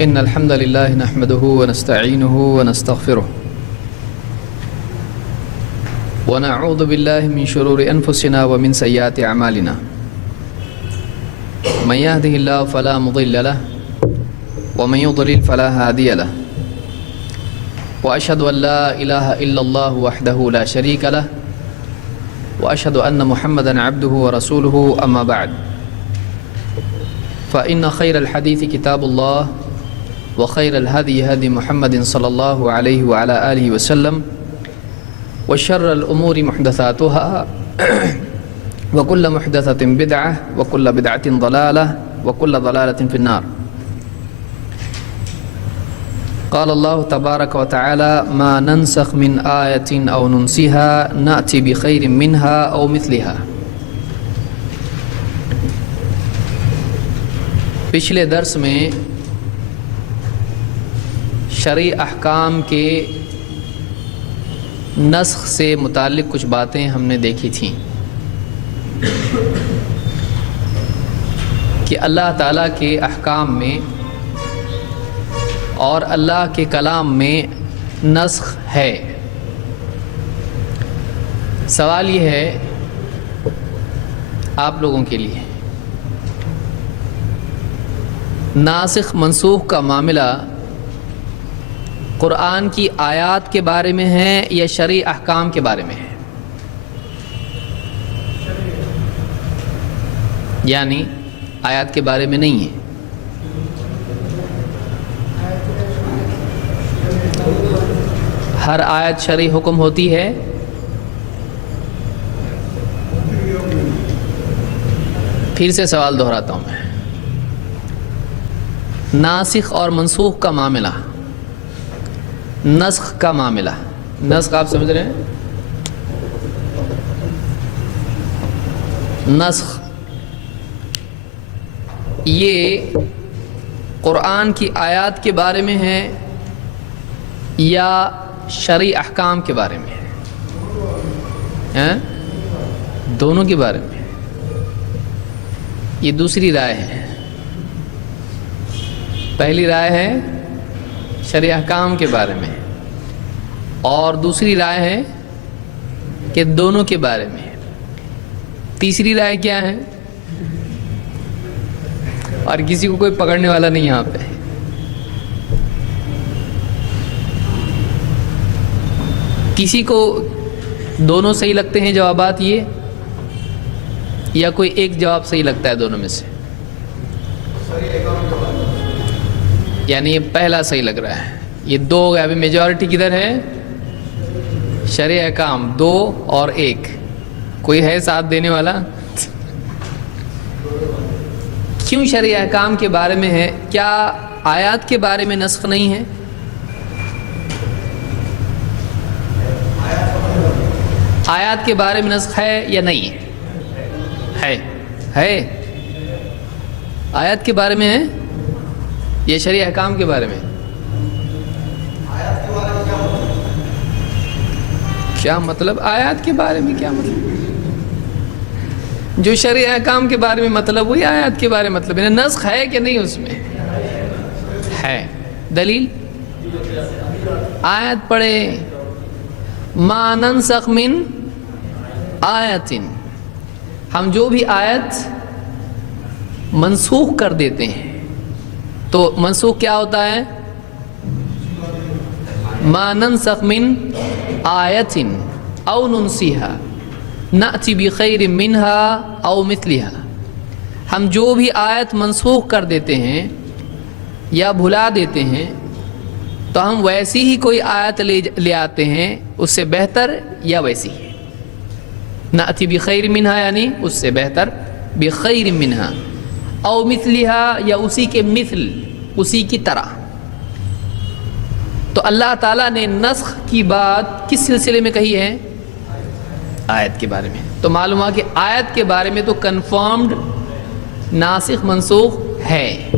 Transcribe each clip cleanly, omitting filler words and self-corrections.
إن الحمد لله نحمده ونستعينه ونستغفره ونعوذ بالله من شرور أنفسنا ومن سيئات أعمالنا من يهده الله فلا مضل له ومن يضلل فلا هادي له وأشهد أن لا إله إلا الله وحده لا شريك له وأشهد أن محمدا عبده ورسوله أما بعد فإن خير الحديث كتاب الله وخير الهدي هدي محمد صلى الله عليه وعلى آله وسلم وشر الأمور محدثاتها وكل محدثة بدعة وكل بدعة ضلالة وكل ضلالة في النار. قال الله تبارك وتعالى ما ننسخ من آية أو ننسها نأتي بخير منها أو مثلها. پچھلے درس میں شرعی احکام کے نسخ سے متعلق کچھ باتیں ہم نے دیکھی تھیں کہ اللہ تعالیٰ کے احکام میں اور اللہ کے کلام میں نسخ ہے. سوال یہ ہے آپ لوگوں کے لیے، ناسخ منسوخ کا معاملہ قرآن کی آیات کے بارے میں ہے یا شرعی احکام کے بارے میں ہے؟ یعنی آیات کے بارے میں نہیں ہے. ہر آیت شرعی حکم ہوتی ہے؟ پھر سے سوال دہراتا ہوں میں. ناسخ اور منسوخ کا معاملہ، نسخ کا معاملہ، نسخ آپ سمجھ رہے ہیں؟ نسخ یہ قرآن کی آیات کے بارے میں ہے یا شرعی احکام کے بارے میں ہے؟ دونوں کے بارے میں. یہ دوسری رائے ہے. پہلی رائے ہے شرعی احکام کے بارے میں اور دوسری رائے ہے کہ دونوں کے بارے میں. تیسری رائے کیا ہے؟ اور کسی کو کوئی پکڑنے والا نہیں یہاں پہ. کسی کو دونوں صحیح لگتے ہیں جوابات یہ، یا کوئی ایک جواب صحیح لگتا ہے دونوں میں سے؟ یعنی یہ پہلا صحیح لگ رہا ہے. یہ دو ہو گیا. ابھی میجورٹی کدھر ہے؟ شرعی احکام 2 اور 1. کوئی ہے ساتھ دینے والا؟ کیوں شرعی احکام کے بارے میں ہے؟ کیا آیات کے بارے میں نسخ نہیں ہے؟ آیات کے بارے میں نسخ ہے یا نہیں ہے؟ ہے. آیات کے بارے میں ہے یہ شرعی احکام کے بارے میں؟ کیا مطلب آیات کے بارے میں؟ کیا مطلب؟ جو شرعی احکام کے بارے میں مطلب وہی آیات کے بارے میں مطلب ہے. نسخ ہے کہ نہیں اس میں؟ ہے. دلیل آیت پڑھے ما ننسخ من آیت. ہم جو بھی آیت منسوخ کر دیتے ہیں تو منسوخ کیا ہوتا ہے؟ ما ننسخ من آیت او ننسیہا نأتی بخیر منہا او مثلہا. ہم جو بھی آیت منسوخ کر دیتے ہیں یا بھلا دیتے ہیں تو ہم ویسی ہی کوئی آیت لے آتے ہیں اس سے بہتر یا ویسی ہی. نأتی بخیر منہا یعنی اس سے بہتر، بخیر منہا او مثلہا یا اسی کے مثل، اسی کی طرح. تو اللہ تعالیٰ نے نسخ کی بات کس سلسلے میں کہی ہے؟ آیت کے بارے میں. تو معلوم ہوا کہ آیت کے بارے میں تو کنفرمڈ ناسخ منسوخ ہے.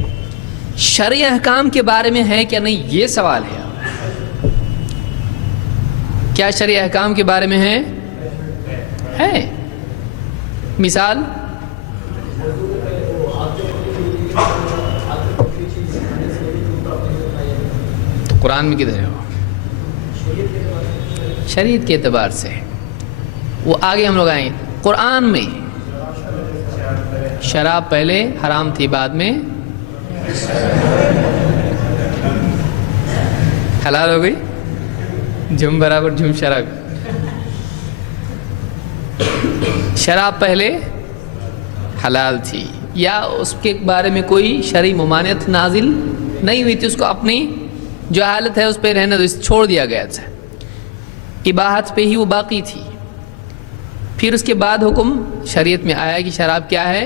شرعی احکام کے بارے میں ہے کیا نہیں یہ سوال ہے. کیا شرعی احکام کے بارے میں ہے؟ مثال قرآن میں کدھر ہے وہ؟ شریعت کے اعتبار سے وہ آگے ہم لوگ آئیں گے. قرآن میں شراب پہلے حرام تھی، بعد میں حلال ہو گئی. جم برابر جم شراب. شراب پہلے حلال تھی یا اس کے بارے میں کوئی شرعی ممانعت نازل نہیں ہوئی تھی، اس کو اپنی جو حالت ہے اس پہ رہنے دو، چھوڑ دیا گیا تھا، اباحت پہ ہی وہ باقی تھی. پھر اس کے بعد حکم شریعت میں آیا کہ شراب کیا ہے.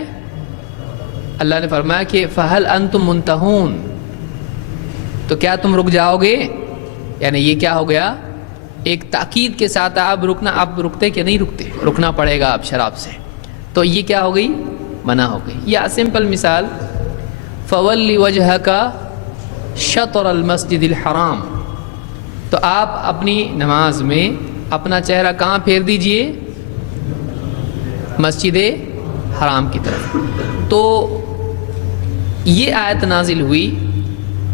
اللہ نے فرمایا کہ فَهَلْ أَنْتُمْ مُنْتَهُونَ، تو کیا تم رک جاؤ گے. یعنی یہ کیا ہو گیا، ایک تاکید کے ساتھ آپ رکنا، آپ رکتے کہ نہیں رکتے، رکنا پڑے گا آپ شراب سے. تو یہ کیا ہو گئی، منع ہو گئی. یا سمپل مثال، فَوَلِّ وَجْهَكَ شَطْرَ الْمَسْجِدِ الْحَرَامِ، تو آپ اپنی نماز میں اپنا چہرہ کہاں پھیر دیجئے، مسجد حرام کی طرف. تو یہ آیت نازل ہوئی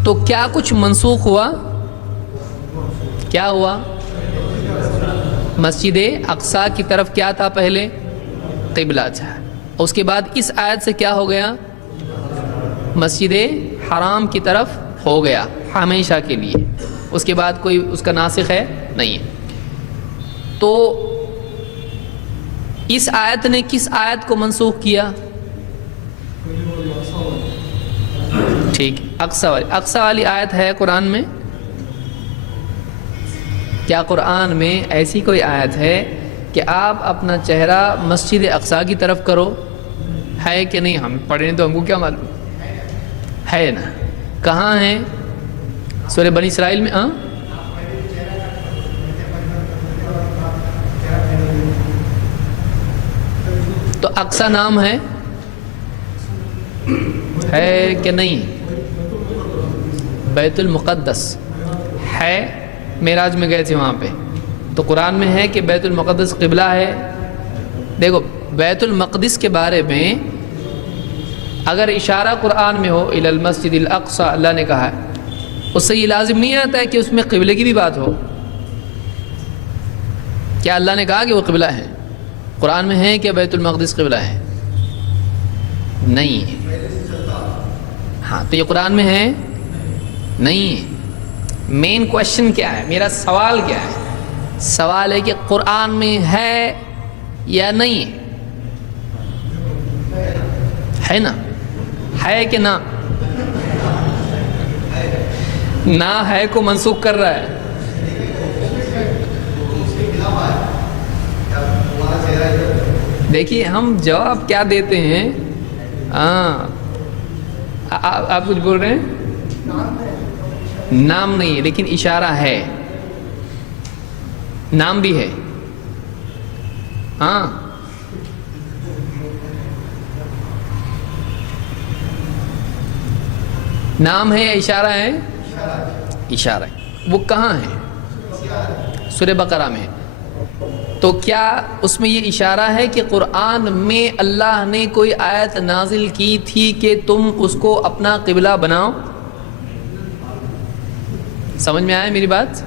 تو کیا کچھ منسوخ ہوا، کیا ہوا، مسجد اقصی کی طرف کیا تھا پہلے، قبلہ تھا. اس کے بعد اس آیت سے کیا ہو گیا، مسجد حرام کی طرف ہو گیا ہمیشہ کے لیے. اس کے بعد کوئی اس کا ناسخ ہے نہیں ہے. تو اس آیت نے کس آیت کو منسوخ کیا، ٹھیک، اقصی والی آیت ہے قرآن میں. کیا قرآن میں ایسی کوئی آیت ہے کہ آپ اپنا چہرہ مسجد اقصی کی طرف کرو، ہے کہ نہیں؟ ہم پڑھیں تو ہم کو کیا معلوم ہے نا. کہاں ہے، سورہ بنی اسرائیل میں. تو اقصی نام ہے کہ نہیں، بیت المقدس ہے، معراج میں گئے تھے وہاں پہ. تو قرآن میں ہے کہ بیت المقدس قبلہ ہے. دیکھو بیت المقدس کے بارے میں اگر اشارہ قرآن میں ہو الی المسجد الاقصی، اللہ نے کہا ہے، اس سے یہ لازم نہیں آتا ہے کہ اس میں قبلے کی بھی بات ہو. کیا اللہ نے کہا کہ وہ قبلہ ہے؟ قرآن میں ہے کہ بیت المقدس قبلہ ہے؟ نہیں. ہاں تو یہ قرآن میں ہے نہیں. مین کوشچن کیا ہے، میرا سوال کیا ہے؟ سوال ہے کہ قرآن میں ہے یا نہیں ہے نا، ہے کہ نہ؟ نہ ہے کو منسوخ کر رہا ہے. دیکھیے ہم جواب کیا دیتے ہیں. آپ کچھ بول رہے ہیں، نام نہیں ہے لیکن اشارہ ہے، نام بھی ہے. ہاں نام ہے یا اشارہ ہے؟ اشارہ ہے. وہ کہاں ہے؟ سورہ بقرہ میں. تو کیا اس میں یہ اشارہ ہے کہ قرآن میں اللہ نے کوئی آیت نازل کی تھی کہ تم اس کو اپنا قبلہ بناؤ؟ سمجھ میں آیا میری بات؟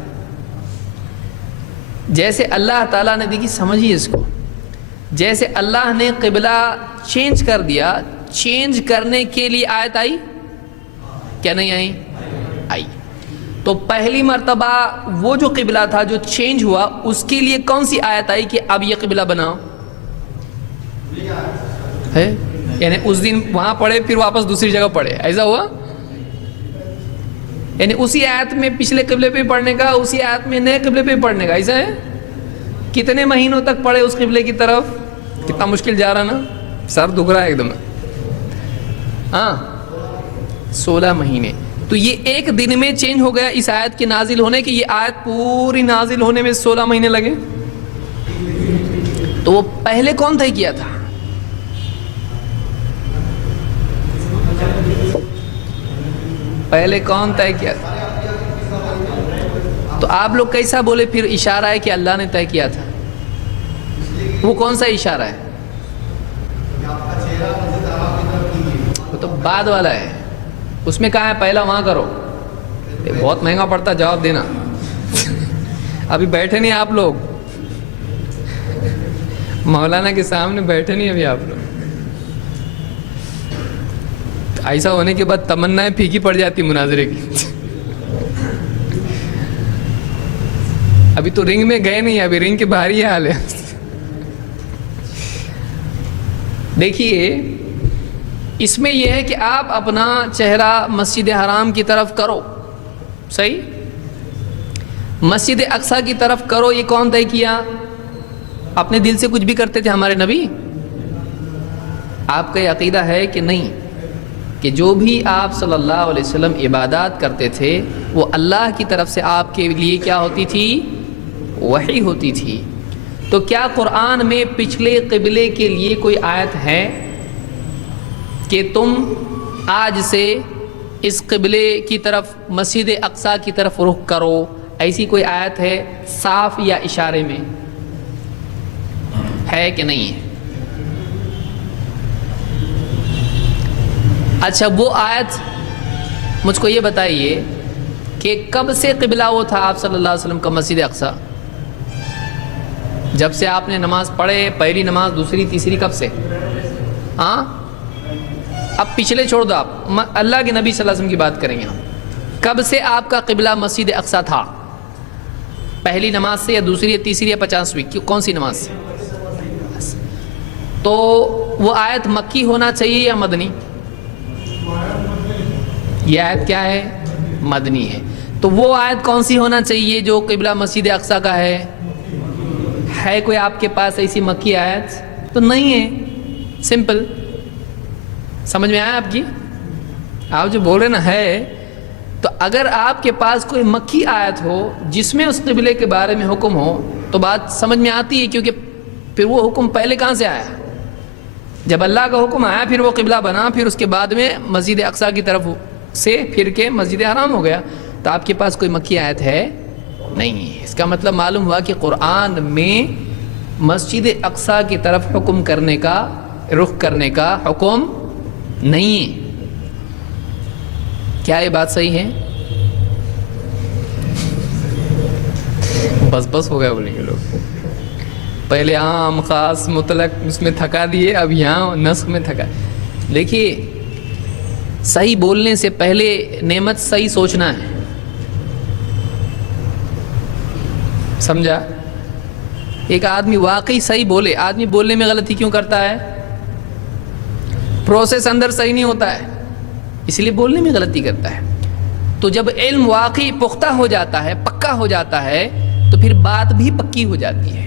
جیسے اللہ تعالیٰ نے، دیکھی سمجھیے اس کو، جیسے اللہ نے قبلہ چینج کر دیا، چینج کرنے کے لیے آیت آئی کیا نہیں آئی؟ آئی. تو پہلی مرتبہ وہ جو قبلہ تھا جو چینج ہوا، اس کے لیے کون سی آیت آئی کہ اب یہ قبلہ بناؤ؟ ہے یعنی اس دن وہاں پڑھے پھر واپس دوسری جگہ پڑھے، ایسا ہوا؟ یعنی اسی آیت میں پچھلے قبلے پہ پڑھنے کا، اسی آیت میں نئے قبلے پہ پڑھنے کا، ایسا ہے؟ کتنے مہینوں تک پڑھے اس قبلے کی طرف؟ کتنا مشکل جا رہا نا، سر دکھ رہا ہے ایک دم. 16 مہینے. تو یہ ایک دن میں چینج ہو گیا اس آیت کے نازل ہونے کی. یہ آیت پوری نازل ہونے میں 16 مہینے لگے. تو وہ پہلے کون طے کیا تھا؟ پہلے کون طے کیا تھا؟ تو آپ لوگ کیسا بولے پھر اشارہ ہے کہ اللہ نے طے کیا تھا؟ وہ کون سا اشارہ ہے؟ وہ تو بعد والا ہے. اس میں کہا ہے پہلا وہاں کرو. بہت مہنگا پڑتا جواب دینا. ابھی بیٹھے نہیں آپ لوگ, مولانا کے سامنے بیٹھے نہیں ابھی آپ لوگ. ایسا ہونے کے بعد تمنائیں پھیکی پڑ جاتی مناظرے کی. ابھی تو رنگ میں گئے نہیں, ابھی رنگ کے باہر ہی حال ہے. دیکھیے اس میں یہ ہے کہ آپ اپنا چہرہ مسجد حرام کی طرف کرو, صحیح, مسجد اقصی کی طرف کرو. یہ کون طے کیا؟ اپنے دل سے کچھ بھی کرتے تھے ہمارے نبی؟ آپ کا یہ عقیدہ ہے کہ نہیں کہ جو بھی آپ صلی اللہ علیہ وسلم عبادات کرتے تھے وہ اللہ کی طرف سے آپ کے لیے کیا ہوتی تھی؟ وحی ہوتی تھی. تو کیا قرآن میں پچھلے قبلے کے لیے کوئی آیت ہے کہ تم آج سے اس قبلے کی طرف مسجد اقصی کی طرف رخ کرو؟ ایسی کوئی آیت ہے صاف یا اشارے میں؟ ہے کہ نہیں ہے؟ اچھا وہ آیت مجھ کو یہ بتائیے کہ کب سے قبلہ وہ تھا آپ صلی اللہ علیہ وسلم کا مسجد اقصی؟ جب سے آپ نے نماز پڑھے, پہلی نماز, دوسری, تیسری, کب سے؟ ہاں اب پچھلے چھوڑ دو, آپ اللہ کے نبی صلی اللہ علیہ وسلم کی بات کریں گے ہم. کب سے آپ کا قبلہ مسجد اقصی تھا؟ پہلی نماز سے یا دوسری یا تیسری یا 50ویں, کون سی نماز سے؟ تو وہ آیت مکی ہونا چاہیے یا مدنی؟ یہ آیت کیا ہے؟ مدنی ہے. تو وہ آیت کون سی ہونا چاہیے جو قبلہ مسجد اقصی کا ہے؟ ہے کوئی آپ کے پاس ایسی مکی آیت؟ تو نہیں ہے. سمپل. سمجھ میں آیا آپ کی؟ آپ جو بول رہے نا ہے, تو اگر آپ کے پاس کوئی مکی آیت ہو جس میں اس قبلے کے بارے میں حکم ہو تو بات سمجھ میں آتی ہے, کیونکہ پھر وہ حکم پہلے کہاں سے آیا؟ جب اللہ کا حکم آیا پھر وہ قبلہ بنا, پھر اس کے بعد میں مسجد اقصی کی طرف سے پھر کے مسجد حرام ہو گیا. تو آپ کے پاس کوئی مکی آیت ہے نہیں. اس کا مطلب معلوم ہوا کہ قرآن میں مسجد اقصی کی طرف حکم کرنے کا, رخ کرنے کا حکم نہیں ہے. کیا یہ بات صحیح ہے؟ بس بس ہو گیا بولیں گے لوگ. پہلے عام, خاص, مطلق اس میں تھکا دیے, اب یہاں نسخ میں تھکا. دیکھیے صحیح بولنے سے پہلے نعمت صحیح سوچنا ہے, سمجھا؟ ایک آدمی واقعی صحیح بولے, آدمی بولنے میں غلطی کیوں کرتا ہے؟ پروسیس اندر صحیح نہیں ہوتا ہے, اس لیے بولنے میں غلطی کرتا ہے. تو جب علم واقعی پختہ ہو جاتا ہے, پکا ہو جاتا ہے, تو پھر بات بھی پکی ہو جاتی ہے.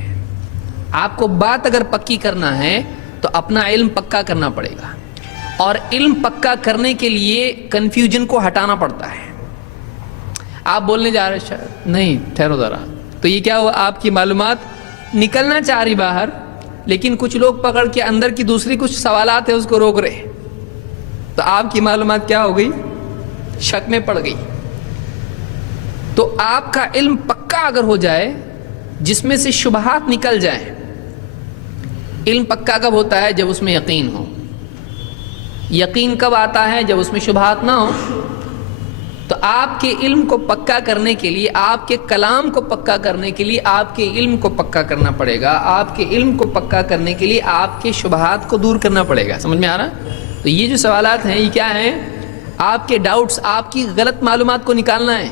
آپ کو بات اگر پکی کرنا ہے تو اپنا علم پکا کرنا پڑے گا, اور علم پکا کرنے کے لیے کنفیوژن کو ہٹانا پڑتا ہے. آپ بولنے جا رہے نہیں, ٹھہرو ذرا, تو یہ کیا ہوا؟ آپ کی معلومات نکلنا چاہ رہی باہر, لیکن کچھ لوگ پکڑ کے اندر کی دوسری کچھ سوالات ہیں اس کو روک رہے, تو آپ کی معلومات کیا ہو گئی؟ شک میں پڑ گئی. تو آپ کا علم پکا اگر ہو جائے جس میں سے شبہات نکل جائیں. علم پکا کب ہوتا ہے؟ جب اس میں یقین ہو. یقین کب آتا ہے؟ جب اس میں شبہات نہ ہو. تو آپ کے علم کو پکا کرنے کے لیے, آپ کے کلام کو پکا کرنے کے لیے آپ کے علم کو پکا کرنا پڑے گا. آپ کے علم کو پکا کرنے کے لیے آپ کے شبہات کو دور کرنا پڑے گا. سمجھ میں آ رہا؟ تو یہ جو سوالات ہیں یہ کیا ہیں؟ آپ کے ڈاؤٹس, آپ کی غلط معلومات کو نکالنا ہے.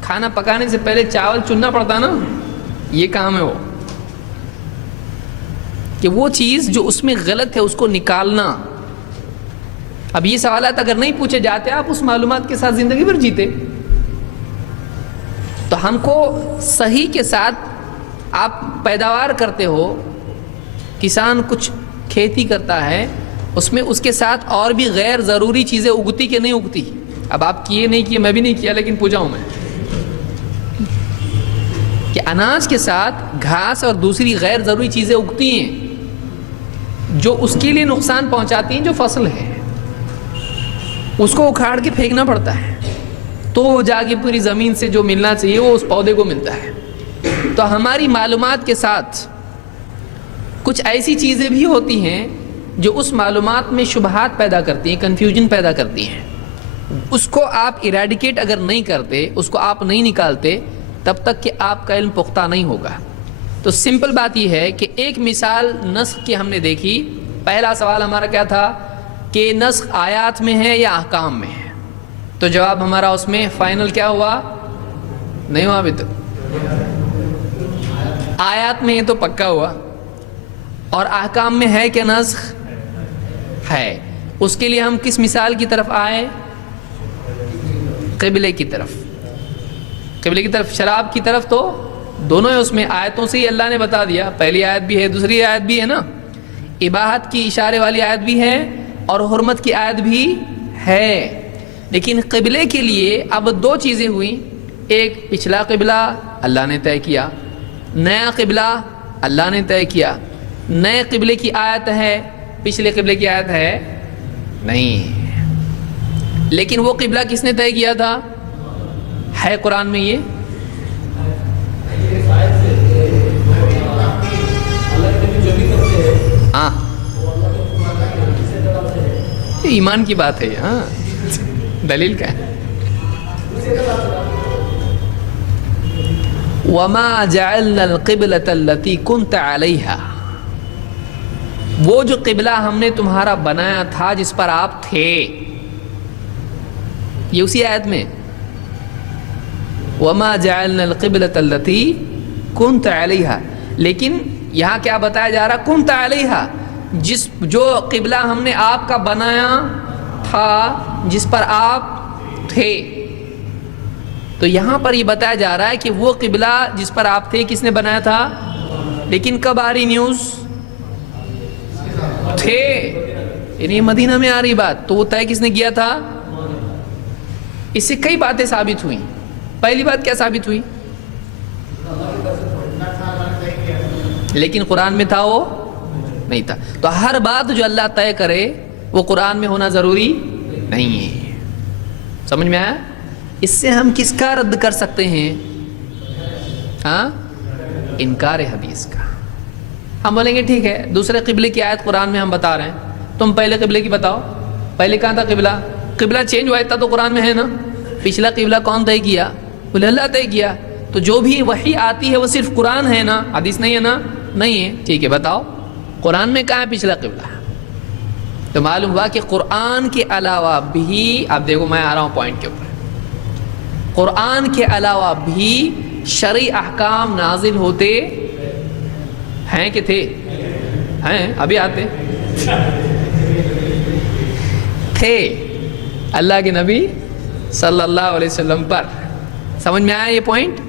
کھانا پکانے سے پہلے چاول چننا پڑتا نا, یہ کام ہے وہ, کہ وہ چیز جو اس میں غلط ہے اس کو نکالنا. اب یہ سوالات اگر نہیں پوچھے جاتے, آپ اس معلومات کے ساتھ زندگی بھر جیتے. تو ہم کو صحیح کے ساتھ, آپ پیداوار کرتے ہو, کسان کچھ کھیتی کرتا ہے, اس میں اس کے ساتھ اور بھی غیر ضروری چیزیں اگتی کہ نہیں اگتی؟ اب آپ کیے نہیں کیے, میں بھی نہیں کیا, لیکن پوچھا ہوں میں کہ اناج کے ساتھ گھاس اور دوسری غیر ضروری چیزیں اگتی ہیں جو اس کے لیے نقصان پہنچاتی ہیں. جو فصل ہے اس کو اکھاڑ کے پھینکنا پڑتا ہے, تو جا کے پوری زمین سے جو ملنا چاہیے وہ اس پودے کو ملتا ہے. تو ہماری معلومات کے ساتھ کچھ ایسی چیزیں بھی ہوتی ہیں جو اس معلومات میں شبہات پیدا کرتی ہیں, کنفیوژن پیدا کرتی ہیں. اس کو آپ ایریڈیکیٹ اگر نہیں کرتے، اس کو آپ نہیں نکالتے، تب تک کہ آپ کا علم پختہ نہیں ہوگا۔ تو سمپل بات یہ ہے کہ ایک مثال نسخ کی ہم نے دیکھی۔ پہلا سوال ہمارا کیا تھا کہ نسخ آیات میں ہے یا احکام میں ہے؟ تو جواب ہمارا اس میں فائنل کیا ہوا؟ نہیں ہوا ابھی تک۔ آیات میں ہے تو پکا ہوا، اور احکام میں ہے کہ نسخ ہے؟ اس کے لیے ہم کس مثال کی طرف آئے؟ قبلے کی طرف۔ قبلے کی طرف، شراب کی طرف تو دونوں ہے، اس میں آیتوں سے ہی اللہ نے بتا دیا، پہلی آیت بھی ہے دوسری آیت بھی ہے نا، اباحت کی اشارے والی آیت بھی ہے اور حرمت کی آیت بھی ہے۔ لیکن قبلے کے لیے اب دو چیزیں ہوئیں، ایک پچھلا قبلہ اللہ نے طے کیا، نیا قبلہ اللہ نے طے کیا۔ نئے قبلے کی آیت ہے، پچھلے قبلے کی آیت ہے نہیں، لیکن وہ قبلہ کس نے طے کیا تھا؟ ہے قرآن میں یہ؟ ہاں، ایمان کی بات ہے یہ، ہاں دلیل کا ہے۔ وَمَا جَعَلْنَا الْقِبْلَةَ الَّتِي كُنْتَ عَلَيْهَا، وہ جو قبلہ ہم نے تمہارا بنایا تھا جس پر آپ تھے، یہ اسی آیت میں وَمَا جَعَلْنَا الْقِبْلَةَ الَّتِي كُنْتَ عَلَيْهَا، لیکن یہاں کیا بتایا جا رہا؟ كُنْتَ عَلَيْهَا، جو قبلہ ہم نے آپ کا بنایا تھا، جس پر آپ تھے۔ تو یہاں پر یہ بتایا جا رہا ہے کہ وہ قبلہ جس پر آپ تھے کس نے بنایا تھا؟ لیکن کب آ رہی نیوز؟ تھے، یعنی مدینہ میں آ رہی بات، تو وہ طے کس نے کیا تھا؟ اس سے کئی باتیں ثابت ہوئیں۔ پہلی بات کیا ثابت ہوئی؟ لیکن قرآن میں تھا وہ نہیں تھا۔ تو ہر بات جو اللہ طے کرے وہ قرآن میں ہونا ضروری نہیں ہے۔ سمجھ میں آیا؟ اس سے ہم کس کا رد کر سکتے ہیں؟ ہاں، انکار حدیث کا۔ ہم بولیں گے ٹھیک ہے، دوسرے قبلے کی آیت قرآن میں ہم بتا رہے ہیں، تم پہلے قبلے کی بتاؤ۔ پہلے کہاں تھا قبلہ؟ قبلہ چینج ہوا تھا تو قرآن میں ہے نا۔ پچھلا قبلہ کون طے کیا؟ بولے اللہ طے کیا۔ تو جو بھی وحی آتی ہے وہ صرف قرآن ہے نا، حدیث نہیں ہے نا؟ نہیں ہے، ٹھیک ہے بتاؤ قرآن میں کہاں ہے پچھلا قبلہ؟ تو معلوم ہوا کہ قرآن کے علاوہ بھی، اب دیکھو میں آ رہا ہوں پوائنٹ کے اوپر، قرآن کے علاوہ بھی شرعی احکام نازل ہوتے ہیں کہ تھے؟ ہیں، ابھی آتے تھے اللہ کے نبی صلی اللہ علیہ وسلم پر۔ سمجھ میں آیا یہ پوائنٹ؟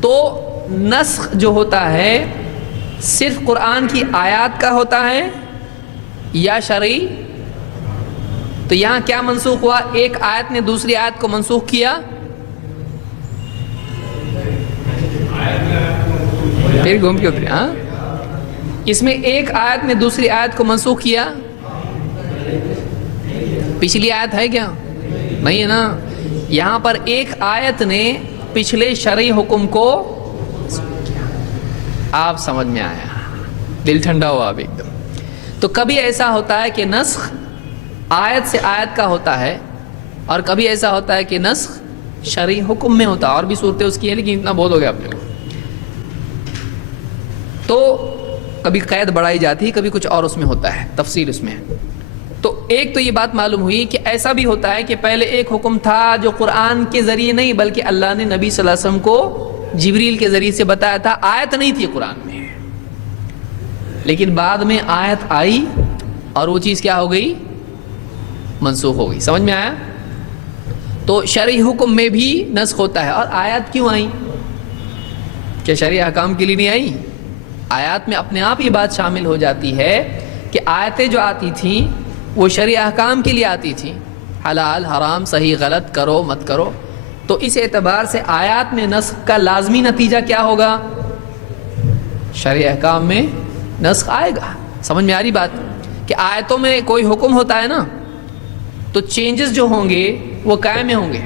تو نسخ جو ہوتا ہے صرف قرآن کی آیات کا ہوتا ہے یا شرعی؟ تو یہاں کیا منسوخ ہوا؟ ایک آیت نے دوسری آیت کو منسوخ کیا، پھر گھوم کے اترے۔ ہاں، اس میں ایک آیت نے دوسری آیت کو منسوخ کیا، پچھلی آیت ہے کیا؟ نہیں ہے نا۔ یہاں پر ایک آیت نے پچھلے شرعی حکم کو، آپ سمجھ میں آیا؟ دل ٹھنڈا ہوا اب ایک دم۔ تو کبھی ایسا ہوتا ہے کہ نسخ آیت سے آیت کا ہوتا ہے، اور کبھی ایسا ہوتا ہے کہ نسخ شرعی حکم میں ہوتا ہے۔ اور بھی صورتیں اس کی ہیں لیکن اتنا بہت ہو گیا آپ نے۔ تو کبھی قید بڑھائی جاتی ہے، کبھی کچھ اور اس میں ہوتا ہے، تفصیل اس میں ہے۔ تو ایک تو یہ بات معلوم ہوئی کہ ایسا بھی ہوتا ہے کہ پہلے ایک حکم تھا جو قرآن کے ذریعے نہیں بلکہ اللہ نے نبی صلی اللہ علیہ وسلم کو جبریل کے ذریعے سے بتایا تھا، آیت نہیں تھی قرآن میں، لیکن بعد میں آیت آئی اور وہ چیز کیا ہو گئی؟ منسوخ ہو گئی۔ سمجھ میں آیا؟ تو شرعی حکم میں بھی نسخ ہوتا ہے۔ اور آیات کیوں آئی؟ کیا شرعی احکام کے لیے نہیں آئی؟ آیات میں اپنے آپ یہ بات شامل ہو جاتی ہے کہ آیتیں جو آتی تھیں وہ شرعی احکام کے لیے آتی تھیں، حلال حرام صحیح غلط کرو مت کرو۔ تو اس اعتبار سے آیات میں نسخ کا لازمی نتیجہ کیا ہوگا؟ شرعی احکام میں نسخ آئے گا۔ سمجھ میں آ رہی بات؟ کہ آیتوں میں کوئی حکم ہوتا ہے نا تو چینجز جو ہوں گے وہ قائم میں ہوں گے،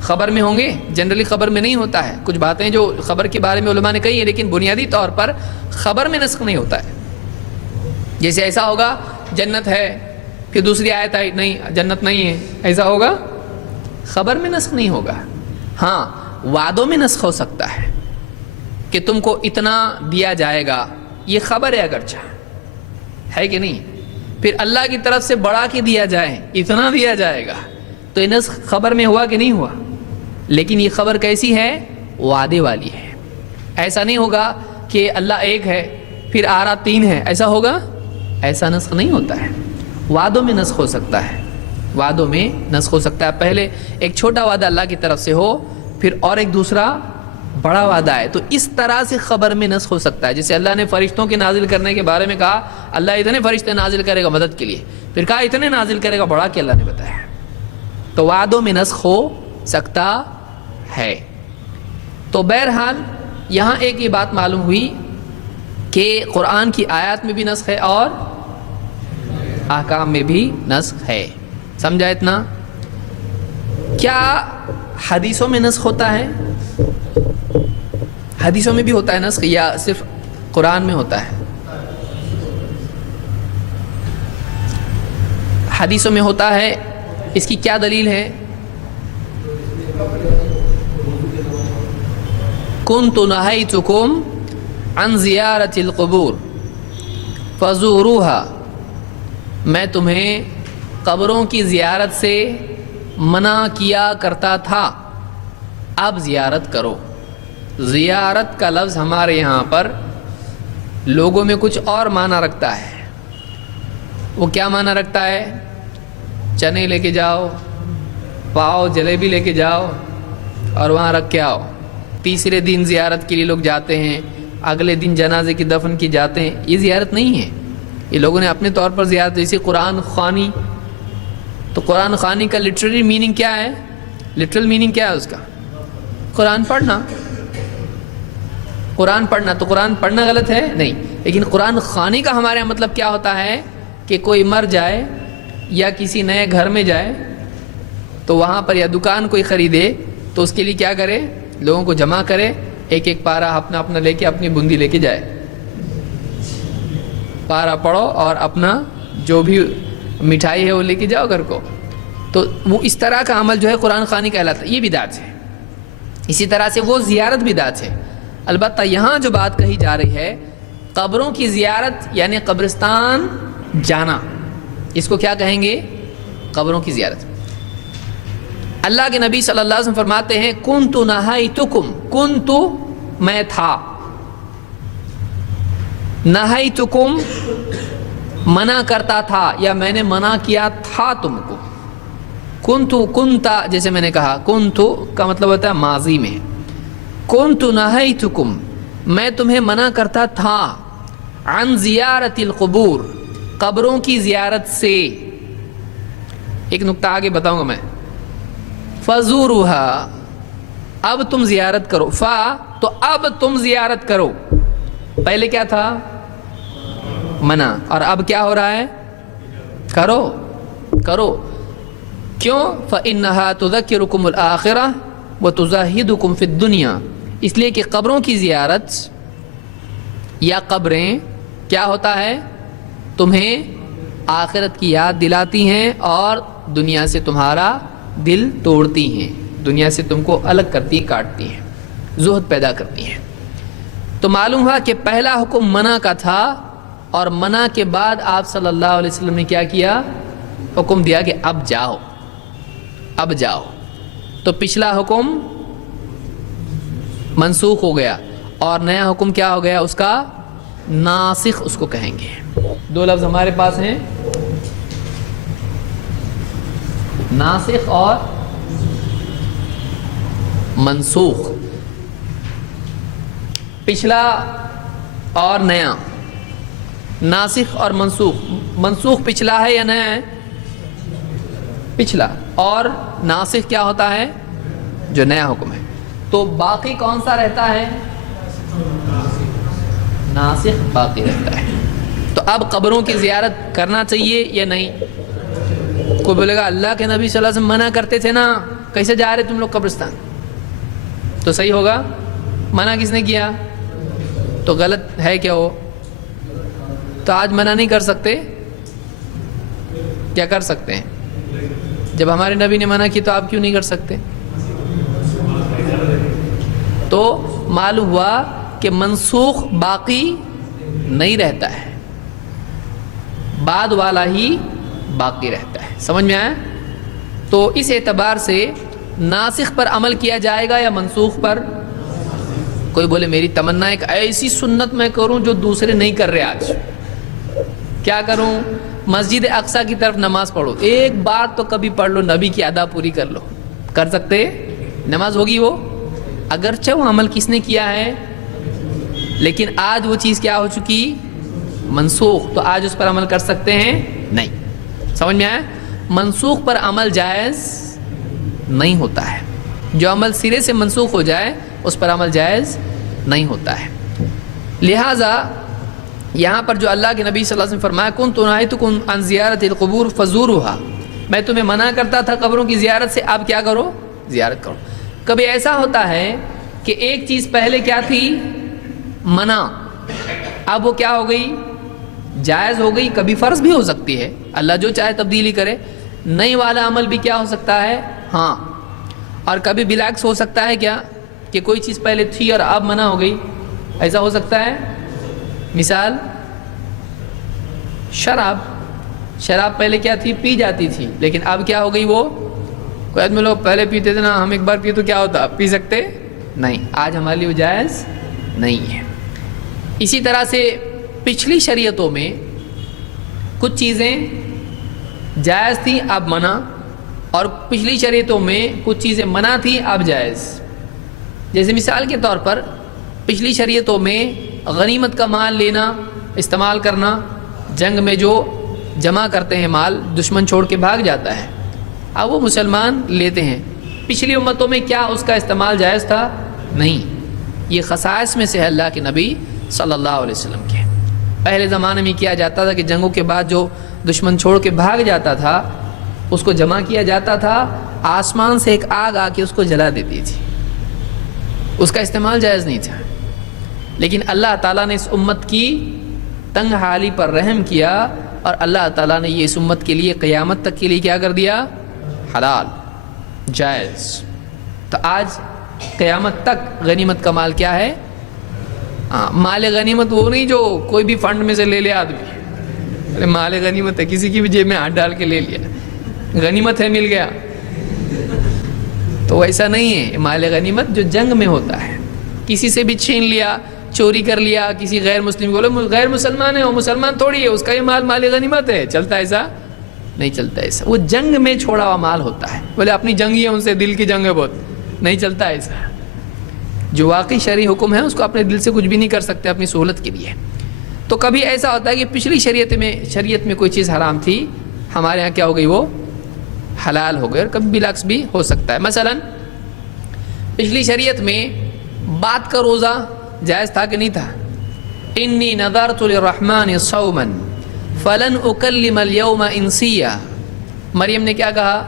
خبر میں ہوں گے، جنرلی خبر میں نہیں ہوتا ہے۔ کچھ باتیں جو خبر کے بارے میں علماء نے کہی ہیں لیکن بنیادی طور پر خبر میں نسخ نہیں ہوتا ہے۔ جیسے ایسا ہوگا جنت ہے پھر دوسری آیت آئی نہیں جنت نہیں ہے، ایسا ہوگا؟ خبر میں نسخ نہیں ہوگا. ہاں وعدوں میں نسخ ہو سکتا ہے کہ تم کو اتنا دیا جائے گا، یہ خبر ہے اگرچہ، ہے کہ نہیں؟ پھر اللہ کی طرف سے بڑھا کے دیا جائے، اتنا دیا جائے گا، تو یہ نسخ خبر میں ہوا کہ نہیں ہوا؟ لیکن یہ خبر کیسی ہے؟ وعدے والی ہے. ایسا نہیں ہوگا کہ اللہ ایک ہے پھر آ رہا 3 ہے، ایسا ہوگا؟ ایسا نسخ نہیں ہوتا ہے. وعدوں میں نسخ ہو سکتا ہے، وعدوں میں نسخ ہو سکتا ہے. پہلے ایک چھوٹا وعدہ اللہ کی طرف سے ہو، پھر اور ایک دوسرا بڑا وعدہ ہے، تو اس طرح سے خبر میں نسخ ہو سکتا ہے. جیسے اللہ نے فرشتوں کے نازل کرنے کے بارے میں کہا اللہ اتنے فرشتے نازل کرے گا مدد کے لیے، پھر کہا اتنے نازل کرے گا، بڑھا کے اللہ نے بتایا. تو وعدوں میں نسخ ہو سکتا ہے. تو بہرحال یہاں ایک یہ بات معلوم ہوئی کہ قرآن کی آیات میں بھی نسخ ہے اور احکام میں بھی نسخ ہے. سمجھا اتنا؟ کیا حدیثوں میں نسخ ہوتا ہے؟ حدیثوں میں بھی ہوتا ہے نسخ یا صرف قرآن میں ہوتا ہے؟ حدیثوں میں ہوتا ہے. اس کی کیا دلیل ہے؟ کنت نہیتکم عن زیارت القبور فزوروها، میں تمہیں قبروں کی زیارت سے منع کیا کرتا تھا، اب زیارت کرو. زیارت کا لفظ ہمارے یہاں پر لوگوں میں کچھ اور معنی رکھتا ہے. وہ کیا معنی رکھتا ہے؟ چنے لے کے جاؤ، پاؤ جلیبی لے کے جاؤ اور وہاں رکھ کے آؤ. تیسرے دن زیارت کے لیے لوگ جاتے ہیں، اگلے دن جنازے کی دفن کی جاتے ہیں. یہ زیارت نہیں ہے، یہ لوگوں نے اپنے طور پر زیارت. جیسے قرآن خوانی، تو قرآن خوانی کا لٹرری میننگ کیا ہے؟ لٹرل میننگ کیا ہے اس کا؟ قرآن پڑھنا. قرآن پڑھنا، تو قرآن پڑھنا غلط ہے؟ نہیں. لیکن قرآن خوانی کا ہمارے یہاں مطلب کیا ہوتا ہے کہ کوئی مر جائے یا کسی نئے گھر میں جائے تو وہاں پر یا دکان کوئی خریدے تو اس کے لیے کیا کرے؟ لوگوں کو جمع کرے، ایک ایک پارا اپنا اپنا لے کے، اپنی بندی لے کے جائے، پارا پڑھو اور اپنا جو بھی مٹھائی ہے وہ لے کے جاؤ گھر کو. تو وہ اس طرح کا عمل جو ہے قرآن خوانی کہلاتا ہے. یہ بدعت ہے. اسی طرح سے وہ زیارت بدعت ہے. البتہ یہاں جو بات کہی جا رہی ہے قبروں کی زیارت یعنی قبرستان جانا، اس کو کیا کہیں گے؟ قبروں کی زیارت. اللہ کے نبی صلی اللہ علیہ وسلم فرماتے ہیں کنت نہیتکم، کنت میں تھا، نہیتکم منع کرتا تھا یا میں نے منع کیا تھا تم کو. کنت کنتا، جیسے میں نے کہا کنت کا مطلب ہوتا ہے ماضی میں. کنت نہیتکم، میں تمہیں منع کرتا تھا، عن زیارت القبور، قبروں کی زیارت سے. ایک نقطہ آگے بتاؤں گا میں. فزوروها، اب تم زیارت کرو. تو اب تم زیارت کرو. پہلے کیا تھا؟ منع. اور اب کیا ہو رہا ہے؟ کرو کرو. کیوں؟ فإنها تذکرکم الآخرہ وتزاہدکم فی الدنیا، اس لیے کہ قبروں کی زیارت یا قبریں کیا ہوتا ہے؟ تمہیں آخرت کی یاد دلاتی ہیں اور دنیا سے تمہارا دل توڑتی ہیں، دنیا سے تم کو الگ کرتی، کاٹتی ہیں، زہد پیدا کرتی ہیں. تو معلوم ہوا کہ پہلا حکم منع کا تھا، اور منع کے بعد آپ صلی اللہ علیہ وسلم نے کیا کیا؟ حکم دیا کہ اب جاؤ، اب جاؤ. تو پچھلا حکم منسوخ ہو گیا اور نیا حکم کیا ہو گیا؟ اس کا ناسخ اس کو کہیں گے. دو لفظ ہمارے پاس ہیں، ناسخ اور منسوخ. پچھلا اور نیا، ناسخ اور منسوخ. منسوخ پچھلا ہے یا نیا ہے؟ پچھلا. اور ناسخ کیا ہوتا ہے؟ جو نیا حکم ہے. تو باقی کون سا رہتا ہے؟ ناسخ باقی رہتا ہے. تو اب قبروں کی زیارت کرنا چاہیے یا نہیں؟ کوئی بولے گا اللہ کے نبی صلی اللہ علیہ وسلم منع کرتے تھے نا، کیسے جا رہے تم لوگ قبرستان؟ تو صحیح ہوگا؟ منع کس نے کیا؟ تو غلط ہے کیا وہ؟ تو آج منع نہیں کر سکتے؟ کیا کر سکتے ہیں؟ جب ہمارے نبی نے منع کی تو آپ کیوں نہیں کر سکتے؟ تو معلوم ہوا کہ منسوخ باقی نہیں رہتا ہے، بعد والا ہی باقی رہتا ہے. سمجھ میں آیا؟ تو اس اعتبار سے ناسخ پر عمل کیا جائے گا یا منسوخ پر؟ کوئی بولے میری تمنا ایک ایسی سنت میں کروں جو دوسرے نہیں کر رہے. آج کیا کروں؟ مسجد اقصی کی طرف نماز پڑھو، ایک بار تو کبھی پڑھ لو، نبی کی ادا پوری کر لو. کر سکتے؟ نماز ہوگی وہ، اگرچہ وہ عمل کس نے کیا ہے، لیکن آج وہ چیز کیا ہو چکی؟ منسوخ. تو آج اس پر عمل کر سکتے ہیں؟ نہیں. سمجھ میں آیا؟ منسوخ پر عمل جائز نہیں ہوتا ہے. جو عمل سرے سے منسوخ ہو جائے اس پر عمل جائز نہیں ہوتا ہے. لہٰذا یہاں پر جو اللہ کے نبی صلی اللہ علیہ وسلم فرمایا کنت نہیتکم عن زیارت القبور فزوروها، میں تمہیں منع کرتا تھا قبروں کی زیارت سے، اب کیا کرو؟ زیارت کرو. کبھی ایسا ہوتا ہے کہ ایک چیز پہلے کیا تھی؟ منع، اب وہ کیا ہو گئی؟ جائز ہو گئی. کبھی فرض بھی ہو سکتی ہے، اللہ جو چاہے تبدیلی کرے. نئی والا عمل بھی کیا ہو سکتا ہے؟ ہاں. اور کبھی بالعکس ہو سکتا ہے کیا کہ کوئی چیز پہلے تھی اور اب منع ہو گئی، ایسا ہو سکتا ہے. مثال شراب پہلے کیا تھی؟ پی جاتی تھی، لیکن اب کیا ہو گئی؟ وہ کوئی آدمی لوگ پہلے پیتے تھے نا، ہم ایک بار پیے تو کیا ہوتا؟ پی سکتے نہیں. آج ہمارے لیے وہ جائز نہیں ہے. اسی طرح سے پچھلی شریعتوں میں کچھ چیزیں جائز تھیں اب منع، اور پچھلی شریعتوں میں کچھ چیزیں منع تھیں اب جائز. جیسے مثال کے طور پر پچھلی شریعتوں میں غنیمت کا مال لینا، استعمال کرنا، جنگ میں جو جمع کرتے ہیں مال، دشمن چھوڑ کے بھاگ جاتا ہے، اب وہ مسلمان لیتے ہیں. پچھلی امتوں میں کیا اس کا استعمال جائز تھا؟ نہیں. یہ خصائص میں سے ہے اللہ کے نبی صلی اللہ علیہ وسلم کے. پہلے زمانے میں کیا جاتا تھا کہ جنگوں کے بعد جو دشمن چھوڑ کے بھاگ جاتا تھا اس کو جمع کیا جاتا تھا، آسمان سے ایک آگ آ کے اس کو جلا دیتی تھی. اس کا استعمال جائز نہیں تھا. لیکن اللہ تعالیٰ نے اس امت کی تنگ حالی پر رحم کیا، اور اللہ تعالیٰ نے یہ اس امت کے لیے قیامت تک کے لیے کیا کر دیا؟ حلال، جائز. تو آج قیامت تک غنیمت کا مال کیا ہے؟ مال غنیمت وہ نہیں جو کوئی بھی فنڈ میں سے لے لے آدمی. ارے مال غنیمت ہے، کسی کی بھی جیب میں ہاتھ ڈال کے لے لیا، غنیمت ہے، مل گیا. تو ایسا نہیں ہے. مال غنیمت جو جنگ میں ہوتا ہے، کسی سے بھی چھین لیا، چوری کر لیا، کسی غیر مسلم کو، غیر مسلمان ہے وہ مسلمان تھوڑی ہے، اس کا یہ مال غنیمت ہے، چلتا ایسا نہیں چلتا. ایسا وہ جنگ میں چھوڑا ہوا مال ہوتا ہے. بولے اپنی جنگ ہی ہے، ان سے دل کی جنگ ہے، بہت نہیں چلتا ایسا. جو واقعی شرعی حکم ہے اس کو اپنے دل سے کچھ بھی نہیں کر سکتے اپنی سہولت کے لیے. تو کبھی ایسا ہوتا ہے کہ پچھلی شریعت میں کوئی چیز حرام تھی، ہمارے ہاں کیا ہو گئی؟ وہ حلال ہو گئی. اور کبھی بالعکس بھی ہو سکتا ہے. مثلا پچھلی شریعت میں بات کا روزہ جائز تھا کہ نہیں تھا؟ انی نذرت للرحمن صوما فلن اکلم اليوم انسیا. مریم نے کیا کہا؟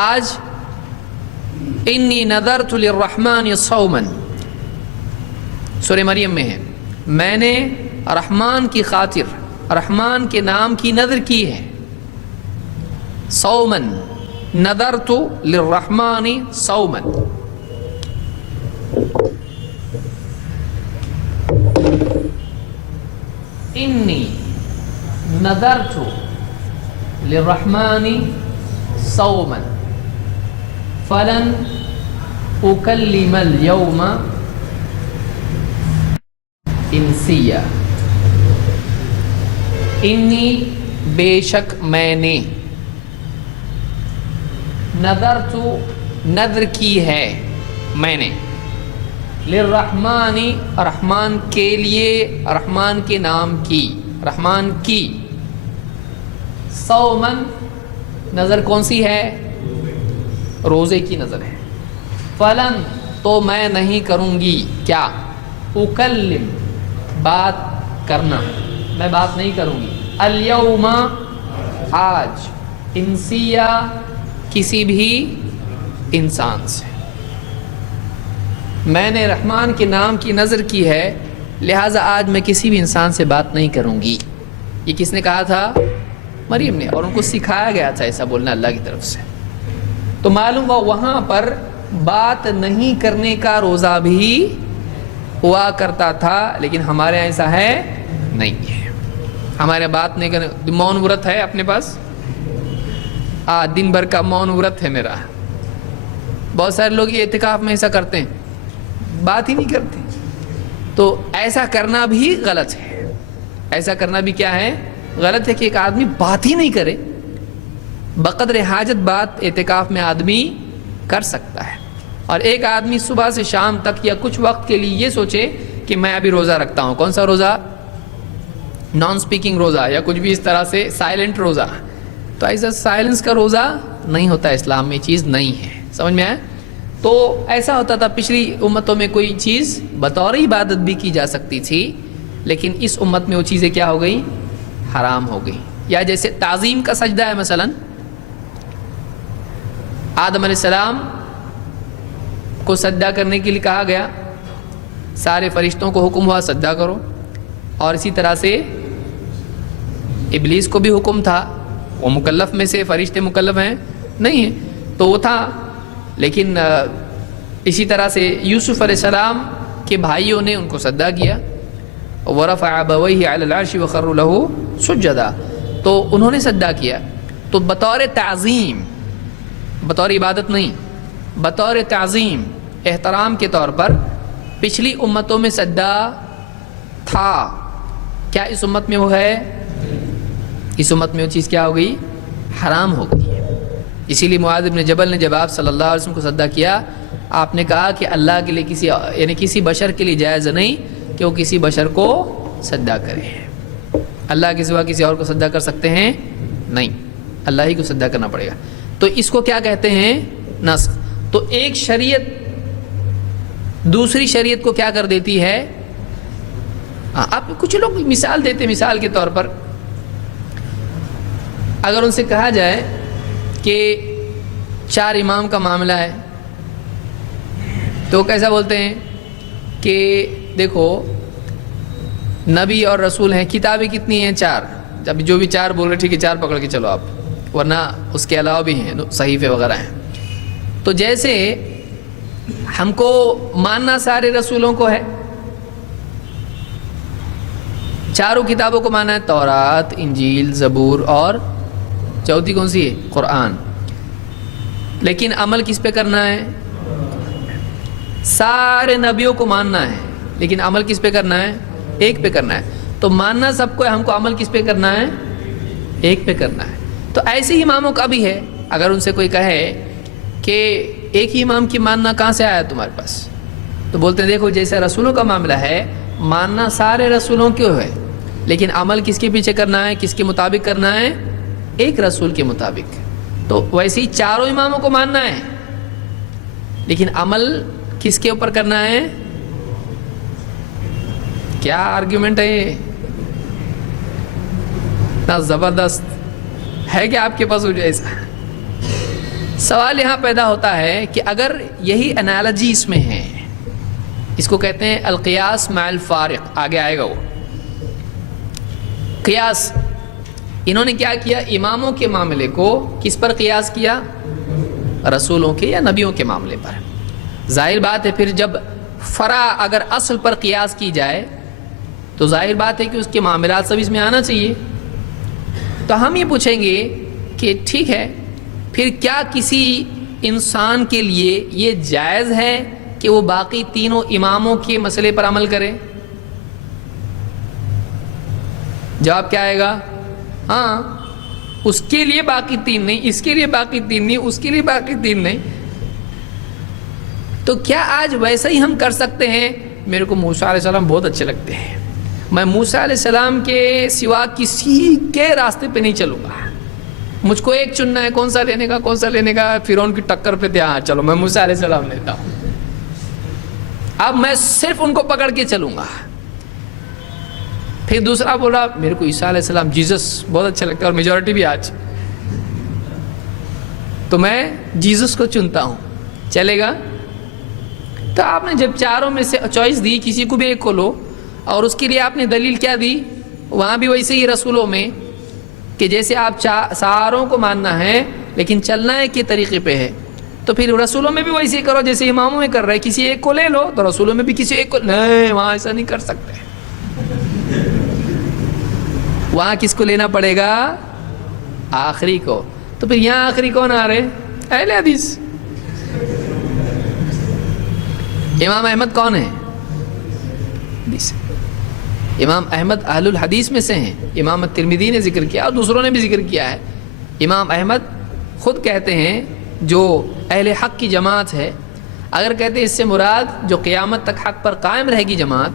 آج انی نذرت للرحمن صوما، سورہ مریم میں ہے، میں نے رحمان کی خاطر، رحمان کے نام کی نذر کی ہے. صوما، نذرت للرحمن صوما. انی نذرت للرحمن صوما فلن اکلم اليوم انسیا. انی بے شک میں نے، نذرت نذر کی ہے میں نے، للرحمن رحمان کے لیے، رحمان کے نام کی، رحمان کی، صومن نظر کون سی ہے؟ روزے کی نظر ہے. فلن تو میں نہیں کروں گی، کیا؟ اکلم بات کرنا، میں بات نہیں کروں گی، الیوم آج، انسیا کسی بھی انسان سے. میں نے رحمان کے نام کی نظر کی ہے، لہٰذا آج میں کسی بھی انسان سے بات نہیں کروں گی. یہ کس نے کہا تھا؟ مریم نے، اور ان کو سکھایا گیا تھا ایسا بولنا اللہ کی طرف سے. تو معلوم ہوا وہاں پر بات نہیں کرنے کا روزہ بھی ہوا کرتا تھا، لیکن ہمارے یہاں ایسا ہے نہیں ہے. ہمارے بات نہیں کرنے، مون ورت ہے اپنے پاس، دن بھر کا مون ورت ہے میرا. بہت سارے لوگ اعتکاف میں ایسا کرتے ہیں، بات ہی نہیں کرتے. تو ایسا کرنا بھی غلط ہے. ایسا کرنا بھی کیا ہے؟ غلط ہے کہ ایک آدمی بات ہی نہیں کرے. بقدر حاجت بات اعتکاف میں آدمی کر سکتا ہے. اور ایک آدمی صبح سے شام تک یا کچھ وقت کے لیے یہ سوچے کہ میں ابھی روزہ رکھتا ہوں. کون سا روزہ؟ نان سپیکنگ روزہ یا کچھ بھی اس طرح سے سائلنٹ روزہ. تو ایسا سائلنس کا روزہ نہیں ہوتا، اسلام میں چیز نہیں ہے. سمجھ میں آیا؟ تو ایسا ہوتا تھا پچھلی امتوں میں، کوئی چیز بطور عبادت بھی کی جا سکتی تھی، لیکن اس امت میں وہ چیزیں کیا ہو گئی؟ حرام ہو گئی. یا جیسے تعظیم کا سجدہ ہے، مثلا آدم علیہ السلام کو سجدہ کرنے کے لیے کہا گیا، سارے فرشتوں کو حکم ہوا سجدہ کرو. اور اسی طرح سے ابلیس کو بھی حکم تھا، وہ مکلف میں سے، فرشتے مکلف ہیں نہیں ہیں تو وہ تھا. لیکن اسی طرح سے یوسف علیہ السلام کے بھائیوں نے ان کو سجدہ کیا، وَرَفَعَ أَبَوَيْهِ عَلَى الْعَرْشِ وَخَرُّوا لَهُ سُجَّدًا. تو انہوں نے سجدہ کیا. تو بطور تعظیم، بطور عبادت نہیں، بطور تعظیم احترام کے طور پر پچھلی امتوں میں سجدہ تھا. کیا اس امت میں وہ ہے؟ اس امت میں وہ چیز کیا ہو گئی؟ حرام ہو گئی ہے. اسی لیے معاذ بن جبل نے جب آپ صلی اللہ علیہ وسلم کو سجدہ کیا، آپ نے کہا کہ اللہ کے لیے کسی بشر کے لیے جائز نہیں کہ وہ کسی بشر کو سجدہ کرے. اللہ کے سوا کسی اور کو سجدہ کر سکتے ہیں؟ نہیں، اللہ ہی کو سجدہ کرنا پڑے گا. تو اس کو کیا کہتے ہیں؟ نسخ. تو ایک شریعت دوسری شریعت کو کیا کر دیتی ہے؟ اب کچھ لوگ مثال دیتے، مثال کے طور پر اگر ان سے کہا جائے کہ 4 امام کا معاملہ ہے تو وہ کیسا بولتے ہیں کہ دیکھو نبی اور رسول ہیں، کتابیں کتنی ہیں؟ 4. جب جو بھی 4 بول رہے ٹھیک ہے 4 پکڑ کے چلو آپ، ورنہ اس کے علاوہ بھی ہیں، صحیفے وغیرہ ہیں. تو جیسے ہم کو ماننا سارے رسولوں کو ہے، 4 کتابوں کو ماننا ہے، تورات، انجیل، زبور اور چوتھی کون سی ہے؟ قرآن. لیکن عمل کس پہ کرنا ہے؟ سارے نبیوں کو ماننا ہے، لیکن عمل کس پہ کرنا ہے؟ ایک پہ کرنا ہے. تو ماننا سب کو ہے، ہم کو عمل کس پہ کرنا ہے؟ ایک پہ کرنا ہے. تو ایسے ہی اماموں کا بھی ہے. اگر ان سے کوئی کہے کہ ایک ہی امام کی ماننا کہاں سے آیا تمہارے پاس، تو بولتے ہیں دیکھو جیسے رسولوں کا معاملہ ہے، ماننا سارے رسولوں کیوں ہے، لیکن عمل کس کے پیچھے کرنا ہے، کس کے مطابق کرنا ہے؟ ایک رسول کے مطابق. تو ویسے ہی 4 اماموں کو ماننا ہے، لیکن عمل کس کے اوپر کرنا ہے؟ کیا آرگیومنٹ ہے یہ؟ اتنا زبردست ہے کہ آپ کے پاس ہو جائے ایسا. سوال یہاں پیدا ہوتا ہے کہ اگر یہی انالوجی اس میں ہے، اس کو کہتے ہیں القیاس مع الفارق، آگے آئے گا وہ قیاس. انہوں نے کیا کیا؟ اماموں کے معاملے کو کس پر قیاس کیا؟ رسولوں کے یا نبیوں کے معاملے پر. ظاہر بات ہے پھر جب فرع اگر اصل پر قیاس کی جائے تو ظاہر بات ہے کہ اس کے معاملات سب اس میں آنا چاہیے. تو ہم یہ پوچھیں گے کہ ٹھیک ہے، پھر کیا کسی انسان کے لیے یہ جائز ہے کہ وہ باقی تینوں اماموں کے مسئلے پر عمل کرے؟ جواب کیا آئے گا؟ ہاں، اس کے لیے باقی 3 نہیں، اس کے لیے باقی 3 نہیں، اس کے لیے باقی 3 نہیں. تو کیا آج ویسا ہی ہم کر سکتے ہیں؟ میرے کو موسیٰ علیہ السلام بہت اچھے لگتے ہیں، میں موسیٰ علیہ السلام کے سوا کسی کے راستے پہ نہیں چلوں گا، مجھ کو ایک چننا ہے، کون سا لینے کا، کون سا لینے کا؟ فرعون کی ٹکر پہ دیا، چلو میں موسیٰ علیہ السلام لیتا ہوں، اب میں صرف ان کو پکڑ کے چلوں گا. پھر دوسرا بولا میرے کو عیسیٰ علیہ السلام، جیزس بہت اچھا لگتا ہے اور میجورٹی بھی آج، تو میں جیزس کو چنتا ہوں، چلے گا؟ تو آپ نے جب 4 میں سے چوائس دی، کسی کو بھی ایک کو لو، اور اس کے لیے آپ نے دلیل کیا دی؟ وہاں بھی ویسے ہی رسولوں میں کہ جیسے آپ ساروں کو ماننا ہے لیکن چلنا ایک کے طریقے پہ ہے، تو پھر رسولوں میں بھی ویسے ہی کرو جیسے اماموں میں کر رہے، کسی ایک کو لے لو، تو رسولوں میں بھی کسی ایک کو، نہیں وہاں ایسا نہیں کر سکتے، وہاں کس کو لینا پڑے گا؟ آخری کو۔ تو پھر یہاں آخری کون آ رہے؟ اہل حدیث۔ امام احمد کون ہے؟ حدیث۔ امام احمد اہل الحدیث میں سے ہیں، امام ترمذی نے ذکر کیا اور دوسروں نے بھی ذکر کیا ہے۔ امام احمد خود کہتے ہیں جو اہل حق کی جماعت ہے، اگر کہتے ہیں اس سے مراد جو قیامت تک حق پر قائم رہے گی جماعت،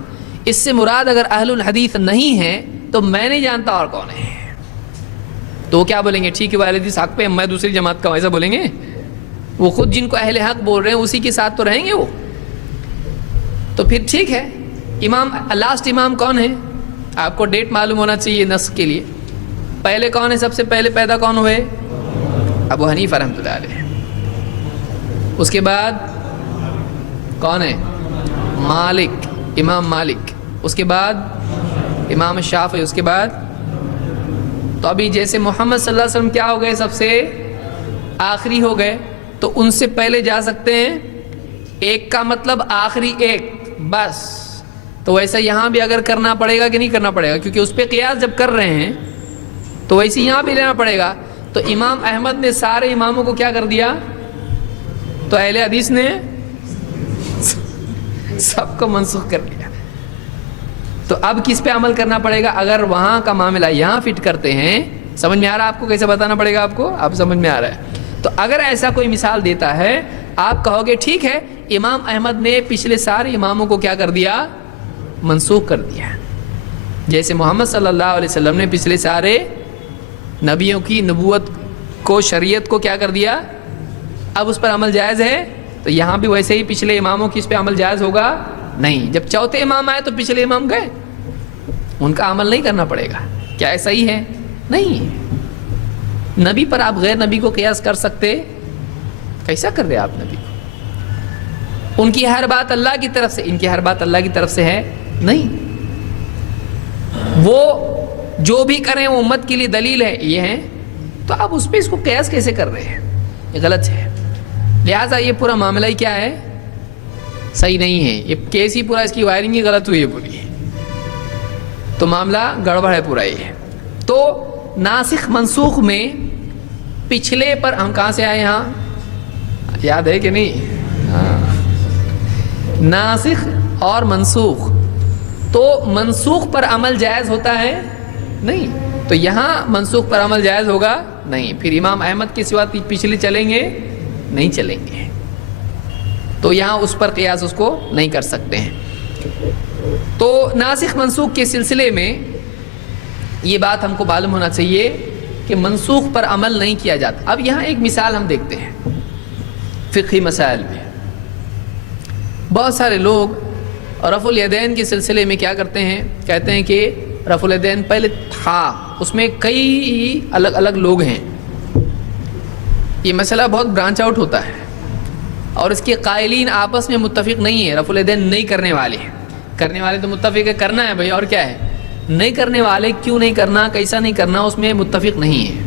اس سے مراد اگر اہل الحدیث نہیں ہے تو میں نہیں جانتا اور کون ہے، تو وہ کیا بولیں گے؟ ٹھیک ہے وہ اہل حدیث حق پہ، میں دوسری جماعت کا، ایسا بولیں گے؟ وہ خود جن کو اہل حق بول رہے ہیں اسی کے ساتھ تو رہیں گے وہ۔ تو پھر ٹھیک ہے، امام لاسٹ امام کون ہے؟ آپ کو ڈیٹ معلوم ہونا چاہیے نسخ کے لیے۔ پہلے کون ہے؟ سب سے پہلے پیدا کون ہوئے؟ ابو حنیفہ رحمۃ اللہ علیہ۔ اس کے بعد کون ہے؟ مالک، امام مالک۔ اس کے بعد امام شافعی۔ اس کے بعد تو ابھی جیسے محمد صلی اللہ علیہ وسلم کیا ہو گئے؟ سب سے آخری ہو گئے، تو ان سے پہلے جا سکتے ہیں، ایک کا مطلب آخری ایک بس۔ تو ویسا یہاں بھی اگر کرنا پڑے گا کہ نہیں کرنا پڑے گا؟ کیونکہ اس پہ قیاس جب کر رہے ہیں تو ویسے یہاں بھی لینا پڑے گا۔ تو امام احمد نے سارے اماموں کو کیا کر دیا؟ تو اہل حدیث نے سب کو منسوخ کر دیا۔ تو اب کس پہ عمل کرنا پڑے گا؟ اگر وہاں کا معاملہ یہاں فٹ کرتے ہیں، سمجھ میں آ رہا ہے آپ کو؟ کیسے بتانا پڑے گا آپ کو؟ آپ سمجھ میں آ رہا ہے؟ تو اگر ایسا کوئی مثال دیتا ہے، آپ کہو گے ٹھیک ہے امام احمد نے پچھلے سارے اماموں کو کیا کر دیا؟ منسوخ کر دیا۔ جیسے محمد صلی اللہ علیہ وسلم نے پچھلے سارے نبیوں کی نبوت کو، شریعت کو کیا کر دیا؟ اب اس پر عمل جائز ہے، تو یہاں بھی ویسے ہی پچھلے اماموں کی اس پہ عمل جائز ہوگا نہیں۔ جب چوتھے امام آئے تو پچھلے امام گئے، ان کا عمل نہیں کرنا پڑے گا۔ کیا ایسا ہی ہے؟ نہیں۔ نبی پر آپ غیر نبی کو قیاس کر سکتے؟ کیسا کر رہے آپ نبی کو؟ ان کی ہر بات اللہ کی طرف سے، ان کی ہر بات اللہ کی طرف سے ہے نہیں۔ وہ جو بھی کریں وہ امت کے لیے دلیل ہے، یہ ہے، تو آپ اس پہ اس کو قیاس کیسے کر رہے ہیں؟ یہ غلط ہے۔ لہٰذا یہ پورا معاملہ ہی کیا ہے؟ صحیح نہیں ہے۔ یہ کیس ہی پورا، اس کی وائرنگ ہی غلط ہوئی ہے پوری، تو معاملہ گڑبڑ ہے پورا یہ۔ تو ناسخ منسوخ میں پچھلے پر ہم کہاں سے آئے؟ یہاں یاد ہے کہ نہیں؟ ناسخ اور منسوخ، تو منسوخ پر عمل جائز ہوتا ہے نہیں، تو یہاں منسوخ پر عمل جائز ہوگا نہیں۔ پھر امام احمد کے سوا پچھلے چلیں گے نہیں چلیں گے، تو یہاں اس پر قیاس اس کو نہیں کر سکتے ہیں۔ تو ناسخ منسوخ کے سلسلے میں یہ بات ہم کو معلوم ہونا چاہیے کہ منسوخ پر عمل نہیں کیا جاتا۔ اب یہاں ایک مثال ہم دیکھتے ہیں فقہی مسائل میں۔ بہت سارے لوگ رفع الیدین کے سلسلے میں کیا کرتے ہیں؟ کہتے ہیں کہ رفع الیدین پہلے تھا، اس میں کئی الگ الگ لوگ ہیں۔ یہ مسئلہ بہت برانچ آؤٹ ہوتا ہے اور اس کے قائلین آپس میں متفق نہیں ہے۔ رفع الیدین نہیں کرنے والے ہیں، کرنے والے تو متفق ہے کرنا ہے بھائی، اور کیا ہے؟ نہیں کرنے والے کیوں نہیں کرنا، کیسا نہیں کرنا، اس میں متفق نہیں ہے۔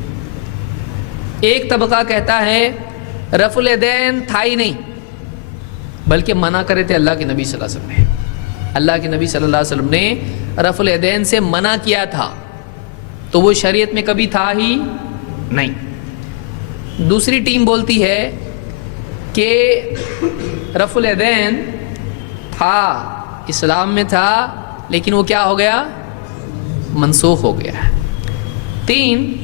ایک طبقہ کہتا ہے رفع الیدین تھا ہی نہیں، بلکہ منع کرے تھے اللہ کے نبی صلی اللہ علیہ وسلم نے۔ اللہ کے نبی صلی اللہ علیہ وسلم نے رفع الیدین سے منع کیا تھا، تو وہ شریعت میں کبھی تھا ہی نہیں۔ دوسری ٹیم بولتی ہے کہ رفع الیدین تھا، اسلام میں تھا، لیکن وہ کیا ہو گیا؟ منسوخ ہو گیا۔ تین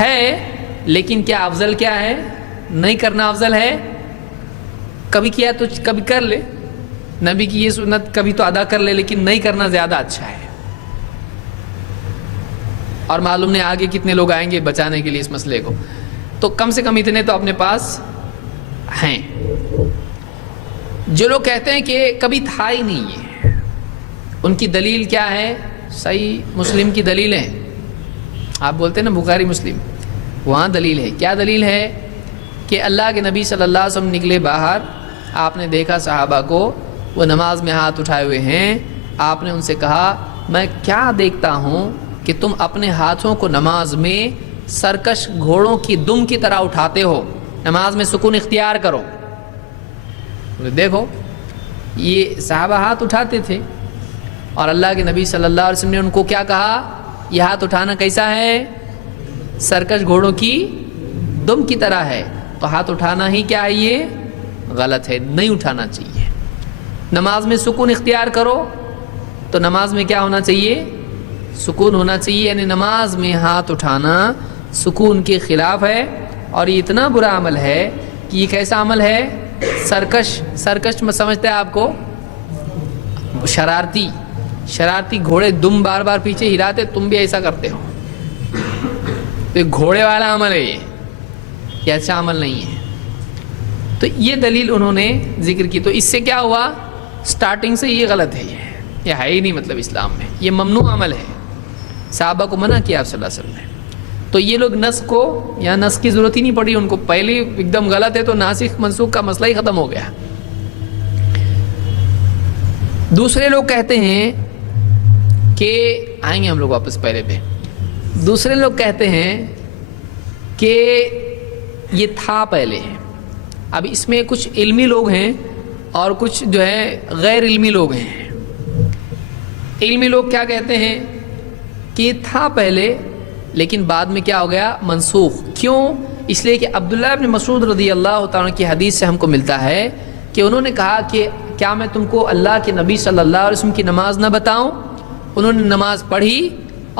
ہے، لیکن کیا افضل کیا ہے؟ نہیں کرنا افضل ہے۔ کبھی کیا تو کبھی کر لے، نبی کی یہ سنت کبھی تو ادا کر لے، لیکن نہیں کرنا زیادہ اچھا ہے۔ اور معلوم نہیں آگے کتنے لوگ آئیں گے بچانے کے لیے اس مسئلے کو، تو کم سے کم اتنے تو اپنے پاس ہیں۔ جو لوگ کہتے ہیں کہ کبھی تھا ہی نہیں ہے، ان کی دلیل کیا ہے؟ صحیح مسلم کی دلیل ہے۔ آپ بولتے ہیں نا بخاری مسلم، وہاں دلیل ہے۔ کیا دلیل ہے؟ کہ اللہ کے نبی صلی اللہ علیہ وسلم نکلے باہر، آپ نے دیکھا صحابہ کو وہ نماز میں ہاتھ اٹھائے ہوئے ہیں، آپ نے ان سے کہا میں کیا دیکھتا ہوں کہ تم اپنے ہاتھوں کو نماز میں سرکش گھوڑوں کی دم کی طرح اٹھاتے ہو، نماز میں سکون اختیار کرو۔ دیکھو یہ صحابہ ہاتھ اٹھاتے تھے اور اللہ کے نبی صلی اللہ علیہ وسلم نے ان کو کیا کہا؟ یہ ہاتھ اٹھانا کیسا ہے؟ سرکش گھوڑوں کی دم کی طرح ہے۔ تو ہاتھ اٹھانا ہی کیا ہے؟ یہ غلط ہے، نہیں اٹھانا چاہیے۔ نماز میں سکون اختیار کرو، تو نماز میں کیا ہونا چاہیے؟ سکون ہونا چاہیے، یعنی نماز میں ہاتھ اٹھانا سکون کے خلاف ہے، اور یہ اتنا برا عمل ہے کہ یہ کیسا عمل ہے؟ سرکش میں سمجھتے ہیں آپ کو؟ شرارتی گھوڑے دم بار بار پیچھے ہلاتے، تم بھی ایسا کرتے ہو، تو گھوڑے والا عمل ہے یہ اچھا عمل نہیں ہے۔ تو یہ دلیل انہوں نے ذکر کی، تو اس سے کیا ہوا؟ سٹارٹنگ سے یہ غلط ہے، یہ ہے ہی نہیں، مطلب اسلام میں یہ ممنوع عمل ہے، صحابہ کو منع کیا آپ صلی اللہ علیہ وسلم نے۔ تو یہ لوگ نسخ کو، یہاں نسخ کی ضرورت ہی نہیں پڑی ان کو، پہلے ایک دم غلط ہے تو ناسخ منسوخ کا مسئلہ ہی ختم ہو گیا۔ دوسرے لوگ کہتے ہیں کہ آئیں گے ہم لوگ واپس پہلے پہ، دوسرے لوگ کہتے ہیں کہ یہ تھا پہلے ہے۔ اب اس میں کچھ علمی لوگ ہیں اور کچھ جو ہے غیر علمی لوگ ہیں۔ علمی لوگ کیا کہتے ہیں کہ یہ تھا پہلے لیکن بعد میں کیا ہو گیا؟ منسوخ۔ کیوں؟ اس لیے کہ عبداللہ ابن مسعود رضی اللہ تعالیٰ کی حدیث سے ہم کو ملتا ہے کہ انہوں نے کہا کہ کیا میں تم کو اللہ کے نبی صلی اللہ علیہ وسلم کی نماز نہ بتاؤں؟ انہوں نے نماز پڑھی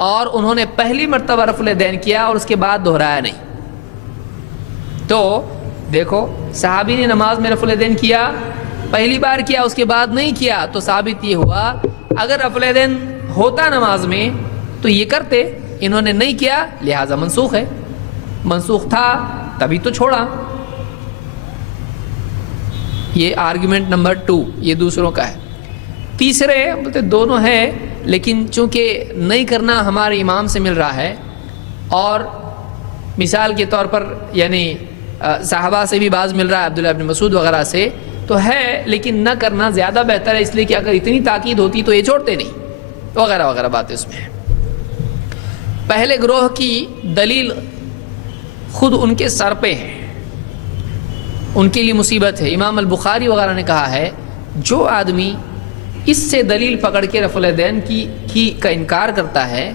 اور انہوں نے پہلی مرتبہ رفع الیدین کیا اور اس کے بعد دہرایا نہیں۔ تو دیکھو صحابی نے نماز میں رفع الیدین کیا، پہلی بار کیا، اس کے بعد نہیں کیا، تو ثابت یہ ہوا اگر رفع الیدین ہوتا نماز میں تو یہ کرتے، انہوں نے نہیں کیا لہذا منسوخ ہے، منسوخ تھا تبھی تو چھوڑا۔ یہ آرگیومنٹ نمبر 2 یہ دوسروں کا ہے۔ تیسرے بولتے دونوں ہے، لیکن چونکہ نہیں کرنا ہمارے امام سے مل رہا ہے، اور مثال کے طور پر یعنی صحابہ سے بھی بعض مل رہا ہے، عبداللہ ابن مسعود وغیرہ سے تو ہے، لیکن نہ کرنا زیادہ بہتر ہے، اس لیے کہ اگر اتنی تاکید ہوتی تو یہ چھوڑتے نہیں، وغیرہ وغیرہ باتیں اس میں ہے۔ پہلے گروہ کی دلیل خود ان کے سر پہ ہے، ان کے لیے مصیبت ہے۔ امام البخاری وغیرہ نے کہا ہے جو آدمی اس سے دلیل پکڑ کے رفع الیدین کا انکار کرتا ہے،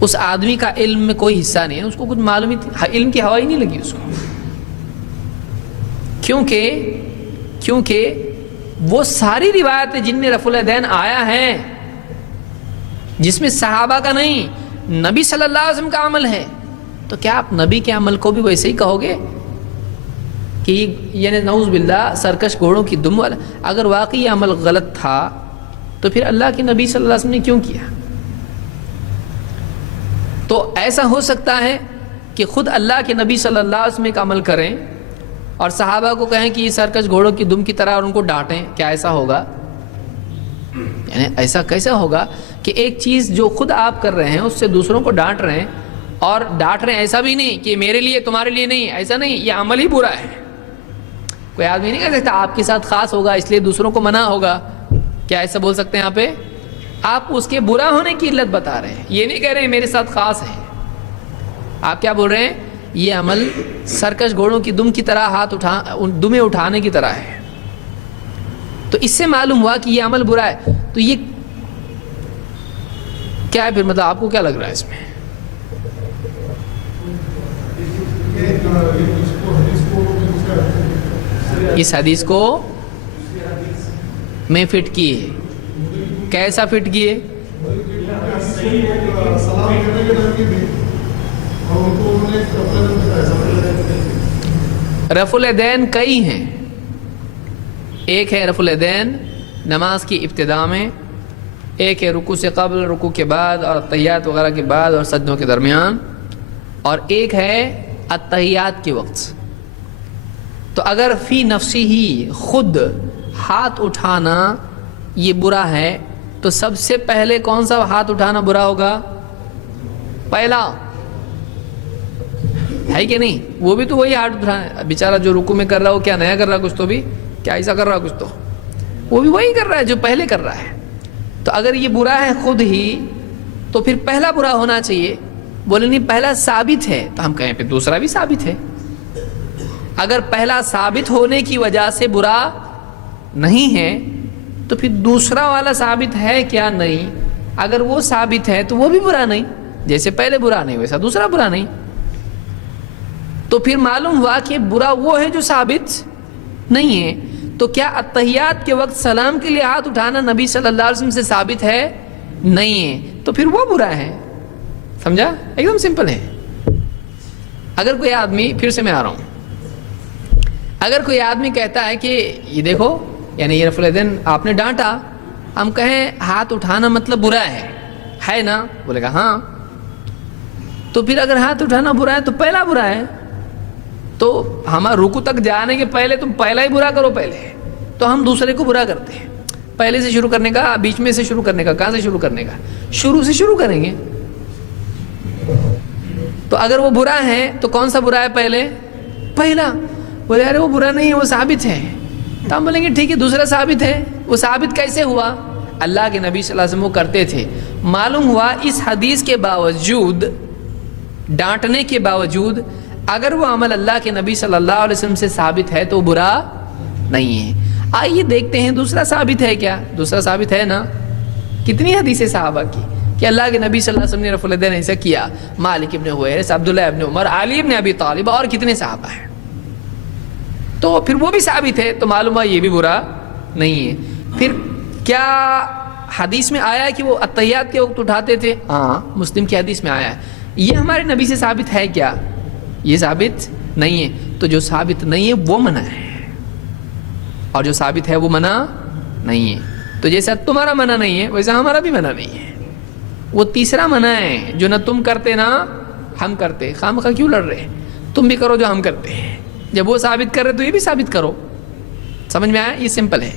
اس آدمی کا علم میں کوئی حصہ نہیں ہے، اس کو کچھ معلوم ہی، علم کی ہوا ہی نہیں لگی اس کو، کیونکہ وہ ساری روایتیں جن میں رفع الیدین آیا ہے، جس میں صحابہ کا نہیں نبی صلی اللہ علیہ وسلم کا عمل ہے، تو کیا آپ نبی کے عمل کو بھی ویسے ہی کہو گے کہ یعنی نعوذ باللہ سرکش گھوڑوں کی دم والا؟ اگر واقعی یہ عمل غلط تھا تو پھر اللہ کے نبی صلی اللہ علیہ وسلم نے کیوں کیا؟ تو ایسا ہو سکتا ہے کہ خود اللہ کے نبی صلی اللہ علیہ وسلم ایک عمل کریں اور صحابہ کو کہیں کہ یہ سرکش گھوڑوں کی دم کی طرح، اور ان کو ڈانٹیں، کیا ایسا ہوگا؟ یعنی ایسا کیسا ہوگا کہ ایک چیز جو خود آپ کر رہے ہیں اس سے دوسروں کو ڈانٹ رہے ہیں، اور ڈانٹ رہے ہیں ایسا بھی نہیں کہ میرے لیے تمہارے لیے نہیں، ایسا نہیں، یہ عمل ہی برا ہے۔ کوئی آدمی نہیں کہہ سکتا آپ کے ساتھ خاص ہوگا اس لیے دوسروں کو منع ہوگا، کیا ایسا بول سکتے ہیں یہاں پہ؟ آپ اس کے برا ہونے کی علت بتا رہے ہیں، یہ نہیں کہہ رہے ہیں میرے ساتھ خاص ہے۔ آپ کیا بول رہے ہیں؟ یہ عمل سرکش گھوڑوں کی دم کی طرح دمیں اٹھانے کی طرح ہے، تو اس سے معلوم ہوا کہ یہ عمل برا ہے۔ تو یہ کیا ہے پھر؟ مطلب آپ کو کیا لگ رہا ہے اس میں؟ اس حدیث کو میں فٹ کیے، کیسا فٹ کیے؟ رفع الیدین کئی ہیں، ایک ہے رفع الیدین نماز کی ابتدا میں، ایک ہے رکوع سے قبل، رکوع کے بعد، اور تحیات وغیرہ کے بعد اور سجدوں کے درمیان، اور ایک ہے التحیات کے وقت۔ تو اگر فی نفسی ہی خود ہاتھ اٹھانا یہ برا ہے تو سب سے پہلے کون سا ہاتھ اٹھانا برا ہوگا؟ پہلا ہے کہ نہیں؟ وہ بھی تو وہی ہاتھ اٹھانا، بیچارہ جو رکوع میں کر رہا ہو کیا نیا کر رہا کچھ تو بھی، کیا ایسا کر رہا کچھ تو وہ بھی وہی کر رہا ہے جو پہلے کر رہا ہے۔ تو اگر یہ برا ہے خود ہی تو پھر پہلا برا ہونا چاہیے. بولے نہیں پہلا ثابت ہے, تو ہم کہیں پھر دوسرا بھی ثابت ہے. اگر پہلا ثابت ہونے کی وجہ سے برا نہیں ہے تو پھر دوسرا والا ثابت ہے کیا؟ نہیں. اگر وہ ثابت ہے تو وہ بھی برا نہیں, جیسے پہلے برا نہیں ویسا دوسرا برا نہیں. تو پھر معلوم ہوا کہ برا وہ ہے جو ثابت نہیں ہے. تو کیا اتحیات کے وقت سلام کے لیے ہاتھ اٹھانا نبی صلی اللہ علیہ وسلم سے ثابت ہے؟ نہیں ہے. تو پھر وہ برا ہے. سمجھا؟ ایک دم سمپل ہے. اگر کوئی آدمی, پھر سے میں آ رہا ہوں, اگر کوئی آدمی کہتا ہے کہ یہ دیکھو, یعنی یہ رفع الیدین آپ نے ڈانٹا, ہم کہیں ہاتھ اٹھانا مطلب برا ہے نا؟ بولے گا ہاں. تو پھر اگر ہاتھ اٹھانا برا ہے تو پہلا برا ہے. تو ہمارا رکوع تک جانے کے پہلے تم پہلا ہی برا کرو پہلے, تو ہم دوسرے کو برا کرتے ہیں. پہلے سے شروع کرنے کا, بیچ میں سے شروع کرنے کا, کہاں سے شروع کرنے کا؟ شروع سے شروع کریں گے. تو اگر وہ برا ہے تو کون سا برا ہے پہلے؟ پہلا. بولے ارے وہ برا نہیں ہے, وہ ثابت ہے. تو ہم بولیں گے ٹھیک ہے دوسرا ثابت ہے. وہ ثابت کیسے ہوا؟ اللہ کے نبی صلی اللہ علیہ وسلم وہ کرتے تھے. معلوم ہوا اس حدیث کے باوجود, ڈانٹنے کے باوجود, اگر وہ عمل اللہ کے نبی صلی اللہ علیہ وسلم سے ثابت ہے تو برا نہیں ہے. آئیے دیکھتے ہیں دوسرا ثابت ہے کیا. دوسرا ثابت ہے نا. کتنی حدیثیں صحابہ کی کہ اللہ کے نبی صلی اللہ علیہ وسلم نے رفع الیدین ایسا کیا. مالک ابن حویرث, عبداللہ ابن عمر, علی ابن ابی طالب, اور کتنے صحابہ ہیں. تو پھر وہ بھی ثابت ہے, تو معلوم ہوا یہ بھی برا نہیں ہے. پھر کیا حدیث میں آیا ہے کہ وہ اتحیات کے وقت اٹھاتے تھے؟ ہاں, مسلم کی حدیث میں آیا ہے. یہ ہمارے نبی سے ثابت ہے کیا؟ یہ ثابت نہیں ہے. تو جو ثابت نہیں ہے وہ منع ہے, اور جو ثابت ہے وہ منع نہیں ہے. تو جیسا تمہارا منع نہیں ہے ویسا ہمارا بھی منع نہیں ہے. وہ تیسرا منع ہے جو نہ تم کرتے نہ ہم کرتے. خواہ کیوں لڑ رہے؟ تم بھی کرو جو ہم کرتے ہیں. جب وہ ثابت کر رہے تو یہ بھی ثابت کرو. سمجھ میں آیا؟ یہ سمپل ہے.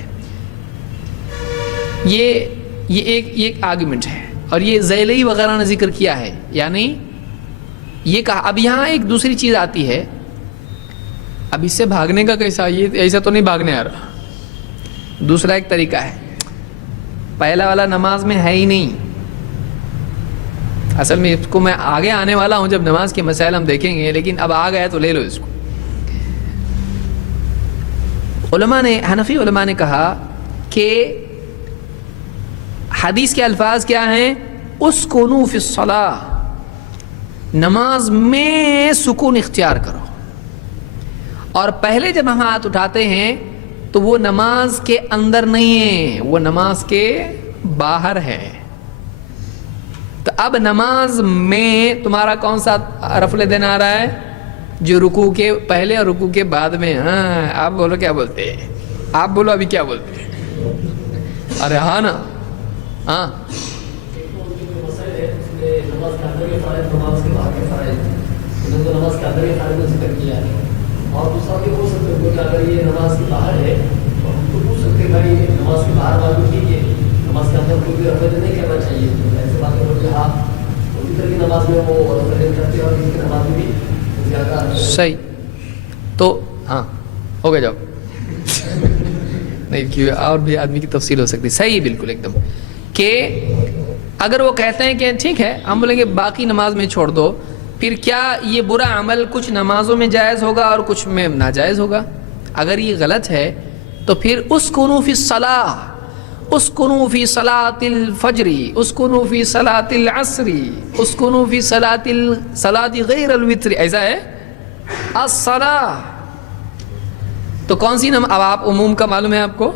یہ ایک آرگومنٹ ہے, اور یہ ذیلی وغیرہ نے ذکر کیا ہے. یعنی یہ کہا. اب یہاں ایک دوسری چیز آتی ہے. اب اس سے بھاگنے کا کیسا؟ یہ ایسا تو نہیں بھاگنے آ رہا. دوسرا ایک طریقہ ہے, پہلا والا نماز میں ہے ہی نہیں. اصل میں اس کو میں آگے آنے والا ہوں جب نماز کے مسائل ہم دیکھیں گے, لیکن اب آ گیا تو لے لو اس کو. حنفی علماء نے کہا کہ حدیث کے الفاظ کیا ہیں؟ اسکنوا فی الصلاۃ, نماز میں سکون اختیار کرو. اور پہلے جب ہم ہاتھ اٹھاتے ہیں تو وہ نماز کے اندر نہیں ہے, وہ نماز کے باہر ہے. تو اب نماز میں تمہارا کون سا رفع الیدین آ رہا ہے؟ جو رکوع کے پہلے اور رکوع کے بعد میں. ہاں, آپ بولو کیا بولتے ہیں؟ آپ بولو ابھی کیا بولتے ہیں؟ ارے ہاں نا, ہاں. اور دوسرا بھی ہو سکتا ہے کہ اگر یہ نماز کے باہر ہے تو ہم تو پوچھ سکتے ہیں بھائی نماز کے باہر معلوم کیجیے, نماز کے اندر کوئی بھی رفع الیدین نہیں کرنا چاہیے. تو ایسے بات کرو کہ آپ اسی طرح کی نماز میں وہ رفع الیدین کرتے ہیں اور اس کی نماز میں بھی زیادہ صحیح. تو ہاں ہو گیا جاؤ. نہیں کیوں, اور بھی آدمی کی تفصیل ہو سکتی. صحیح, بالکل ایک دم. کہ اگر وہ کہتے ہیں کہ ٹھیک ہے, ہم بولیں گے باقی نماز میں چھوڑ دو, پھر کیا یہ برا عمل کچھ نمازوں میں جائز ہوگا اور کچھ میں ناجائز ہوگا؟ اگر یہ غلط ہے تو پھر اسکنوا فی الصلاۃ, اسکنوا فی صلاۃ الفجر, اسکنوا فی صلاۃ العصر, اسکنوا فی صلاۃ غیر الوتر. ایسا ہے الصلاۃ. تو کون سی اب آپ عموم کا معلوم ہے آپ کو؟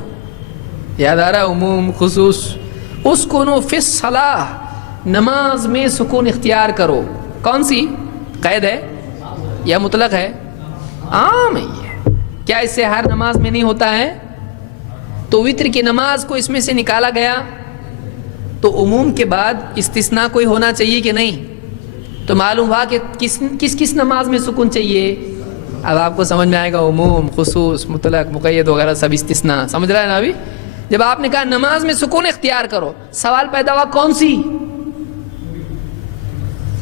یاد آ رہا ہے عموم خصوص؟ اسکنوا فی الصلاۃ, نماز میں سکون اختیار کرو. کون سی قید ہے یا مطلق ہے؟ عام ہے. کیا اس سے ہر نماز میں نہیں ہوتا ہے؟ تو وتر کی نماز کو اس میں سے نکالا گیا تو عموم کے بعد استثناء کوئی ہونا چاہیے کہ نہیں؟ تو معلوم ہوا کہ کس نماز میں سکون چاہیے. اب آپ کو سمجھ میں آئے گا عموم خصوص مطلق مقید وغیرہ سب استثناء. سمجھ رہا ہے نا؟ ابھی جب آپ نے کہا نماز میں سکون اختیار کرو, سوال پیدا ہوا کون سی؟